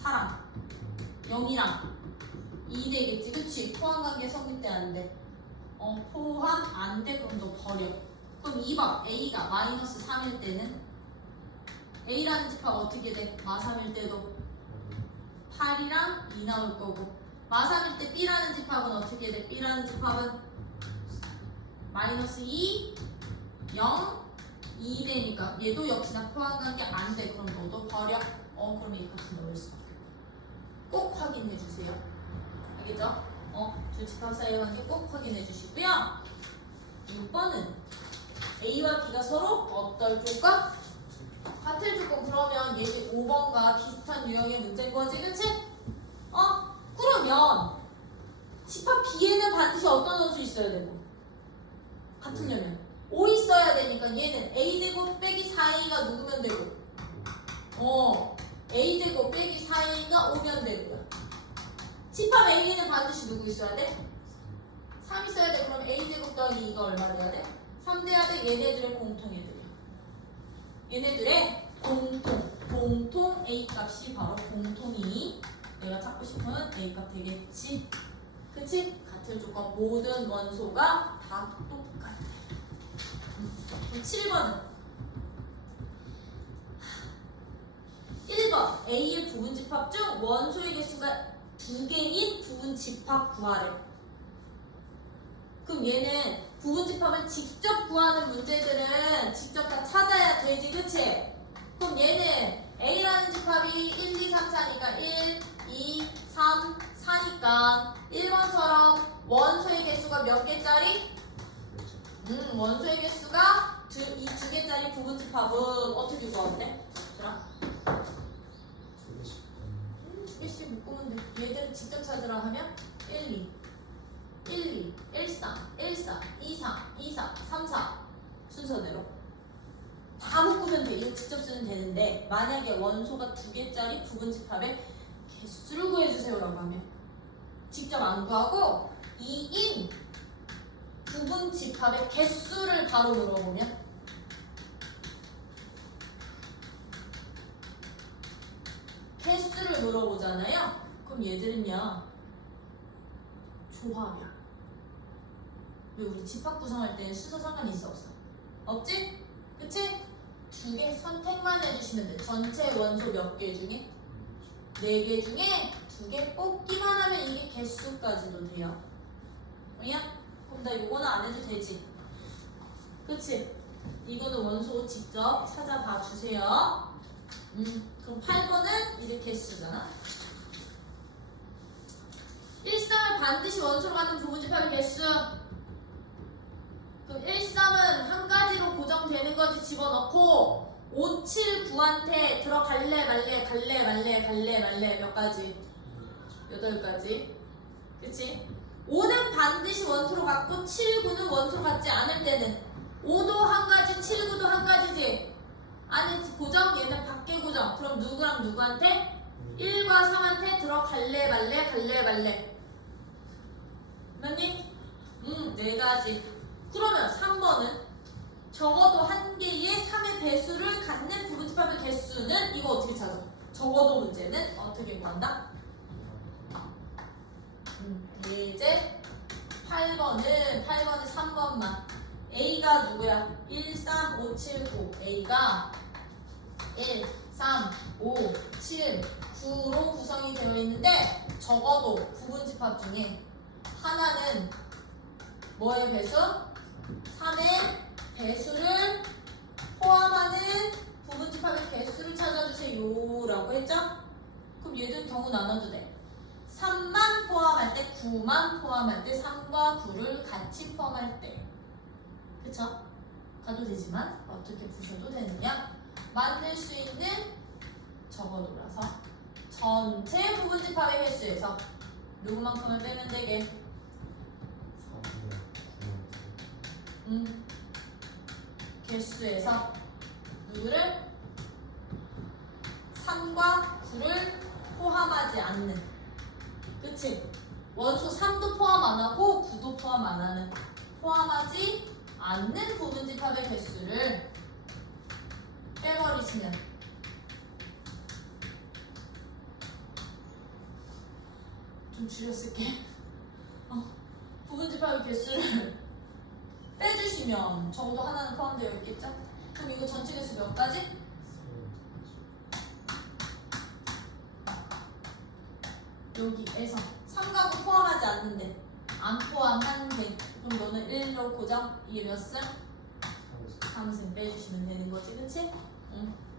4랑 0이랑 2 되겠지. 그치? 포함관계 성립돼 안 돼? 포함 안 돼. 그럼 너 버려. 그럼 2번 A가 마이너스 3일 때는 A라는 집합 어떻게 돼? 마3일 때도 8이랑 2 나올 거고, 마3일 때 B라는 집합은 어떻게 돼? B라는 집합은 마이너스 2, 0, 2 되니까 얘도 역시나 포함관계 안 돼. 그럼 너도 버려. 그럼 이 값은 넣을 수밖에 없고. 꼭 확인해 주세요. 알겠죠? 두 집합 사이의 관계 꼭 확인해 주시고요. 6번은 A와 B가 서로 어떨 조건? 같을 조건. 그러면 얘도 5번과 비슷한 유형의 문제인 거지, 그치? 그러면 집합 B에는 반드시 어떤 원수 있어야 되고? 같으려면 5 있어야 되니까 얘는 A제곱 빼기 4A가 누구면 되고, A제곱 빼기 4A가 5면 되고요. 집합 A에는 반드시 누구 있어야 돼? 3 있어야 돼. 그럼 A제곱 더하기 2가 얼마 돼야 돼? 3 돼야 돼. 얘네들의 공통애들이야. 얘네들의 공통 A 값이 바로 공통이 내가 찾고 싶은 A 값 되겠지. 그치? 같은 조건 모든 원소가 다 똑같아. 그럼 7번은 1번 A의 부분집합 중 원소의 개수가 2개인 부분집합 구하래. 그럼 얘는 부분집합을 직접 구하는 문제들은 직접 다 찾아야 되지, 그치? 그럼 얘는 A라는 집합이 1, 2, 3, 4니까 1, 2, 3, 4니까 1번처럼 원소의 개수가 몇 개짜리? 원소의 개수가 이 2개짜리 부분집합은 어떻게 구하는데? 얘들아? 2개씩 묶으면 돼. 얘들을 직접 찾으라 하면 1, 2, 1, 3, 1, 4, 2, 3, 2, 4, 3, 4 순서대로 다 묶으면 돼. 이거 직접 쓰면 되는데 만약에 원소가 2개짜리 부분집합의 개수를 구해주세요라고 하면 직접 안 구하고 2인 부분집합의 개수를 바로 물어보면 개수를 물어보잖아요. 그럼 얘들은요 조합이야. 왜 우리 집합 구성할 때는 순서 상관이 있어 없어? 없지? 그치? 2개 선택만 해주시면 돼. 전체 원소 몇 개 중에? 4개 중에 2개 뽑기만 하면 이게 개수까지도 돼요. 뭐야? 그럼 나 이거는 안 해도 되지? 그치? 이거는 원소 직접 찾아봐 주세요. 그럼 8번은 이제 개수잖아. 1,3을 반드시 원소로 갖는 부분집합의 개수. 그럼 1,3은 한 가지로 고정되는 거지 집어넣고 5, 7, 9한테 들어갈래 말래 몇 가지? 8가지. 그치? 5는 반드시 원소로 갖고 7, 9는 원소로 갖지 않을 때는 5도 한 가지, 7, 9도 한 가지지. 안에 고정, 얘는 밖에 고정. 그럼 누구랑 누구한테? 1과 3한테 들어갈래 말래 갈래 말래. 맞니? 네 가지. 그러면 3번은 적어도 한 개의 3의 배수를 갖는 부분집합의 개수는 이거 어떻게 찾아? 적어도 문제는 어떻게 구한다? 이제 8번은 3번만. A가 누구야? 1, 3, 5, 7, 9. A가 1, 3, 5, 7, 9로 구성이 되어 있는데 적어도 부분집합 중에 하나는 뭐의 배수? 3의 배수를 포함하는 부분집합의 개수를 찾아주세요 라고 했죠? 그럼 얘들 경우 나눠도 돼. 3만 포함할 때, 9만 포함할 때, 3과 9를 같이 포함할 때. 그쵸? 가도 되지만 어떻게 푸셔도 되느냐? 만들 수 있는 적어도라서 전체 부분집합의 횟수에서 누구만큼을 빼면 되게? 개수에서 누구를? 3과 9를 포함하지 않는. 그치? 원수 3도 포함 안 하고 9도 포함 안 하는, 포함하지 않는 부분집합의 개수를 빼버리시면 좀 줄였을게. 부분집합의 개수를 빼주시면 적어도 하나는 포함되어 있겠죠? 그럼 이거 전체 개수 몇 가지? 여기에서 3과 9 포함하지 않는데 안 포함한데 그럼 너는 1로 고정? 이게 몇 승? 3승 빼주시면 되는 거지, 그치?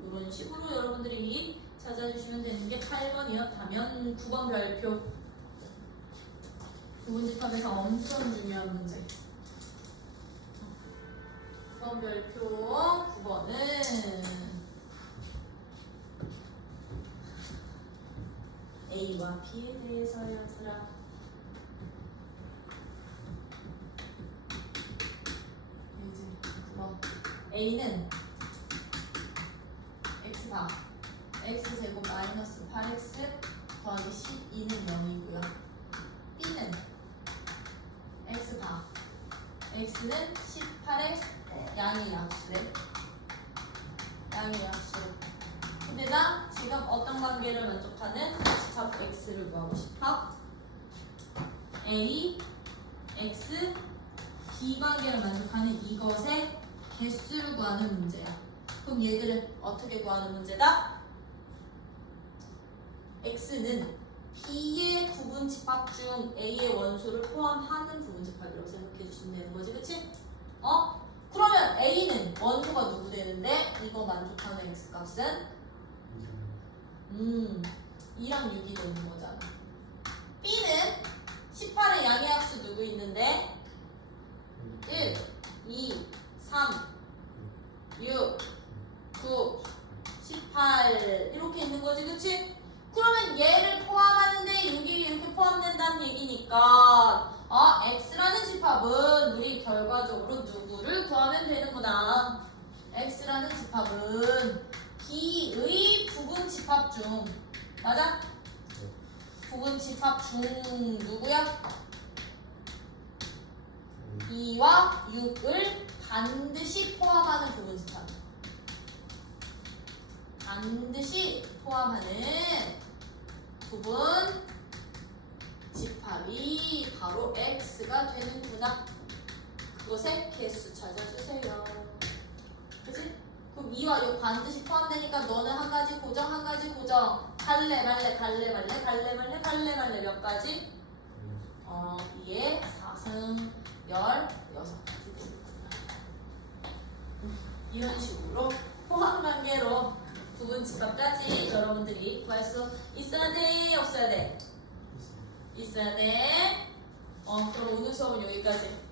이런 식으로 여러분들이 찾아주시면 되는 게 8번이었다면 9번 별표. 부분집합에서 엄청 중요한 문제. 9번 별표. 9번은 A와 B에 대해서였더라. 이제 9번 A는 X다. X제곱 마이너스 8X 더하기 12는 0이고요. B는 X다. X는 18의 양의 약수래. 양의 약수래. 근데나 지금 어떤 관계를 만족하는 집합 X를 구하고 싶어? A, X, B 관계를 만족하는 이것의 개수를 구하는 문제야. 그럼 얘들은 어떻게 구하는 문제다? X는 B의 부분집합 중 A의 원수를 포함하는 부분집합이라고 생각해 주시면 되는 거지, 그치? 그러면 A는 원수가 누구 되는데 이거 만족하는 X 값은 2랑 6이 되는 거잖아. B는 18의 양의 합수 누구 있는데 1, 2, 3, 6, 9, 18 이렇게 있는 거지, 그치? 그러면 얘를 포함하는데 6이 이렇게 포함된다는 얘기니까 X라는 집합은 우리 결과적으로 누구를 구하면 되는구나. X라는 집합은 B의 부분집합 중, 맞아? 부분집합 중 누구야? 2와 6을 반드시 포함하는 부분집합. 반드시 포함하는 부분집합이 바로 X가 되는구나. 그것의 개수 찾아주세요. 그치? 그럼 2와 6 반드시 포함되니까 너는 한 가지 고정, 한 가지 고정. 갈래 말래 갈래 말래 갈래 말래 갈래 말래 몇 가지? 2에 4승 16가지 되겠구나. 이런 식으로 포함 관계로 부분집합까지 여러분들이 구할 수 있어야 돼, 없어야 돼? 있어야 돼. 그럼 오늘 수업은 여기까지.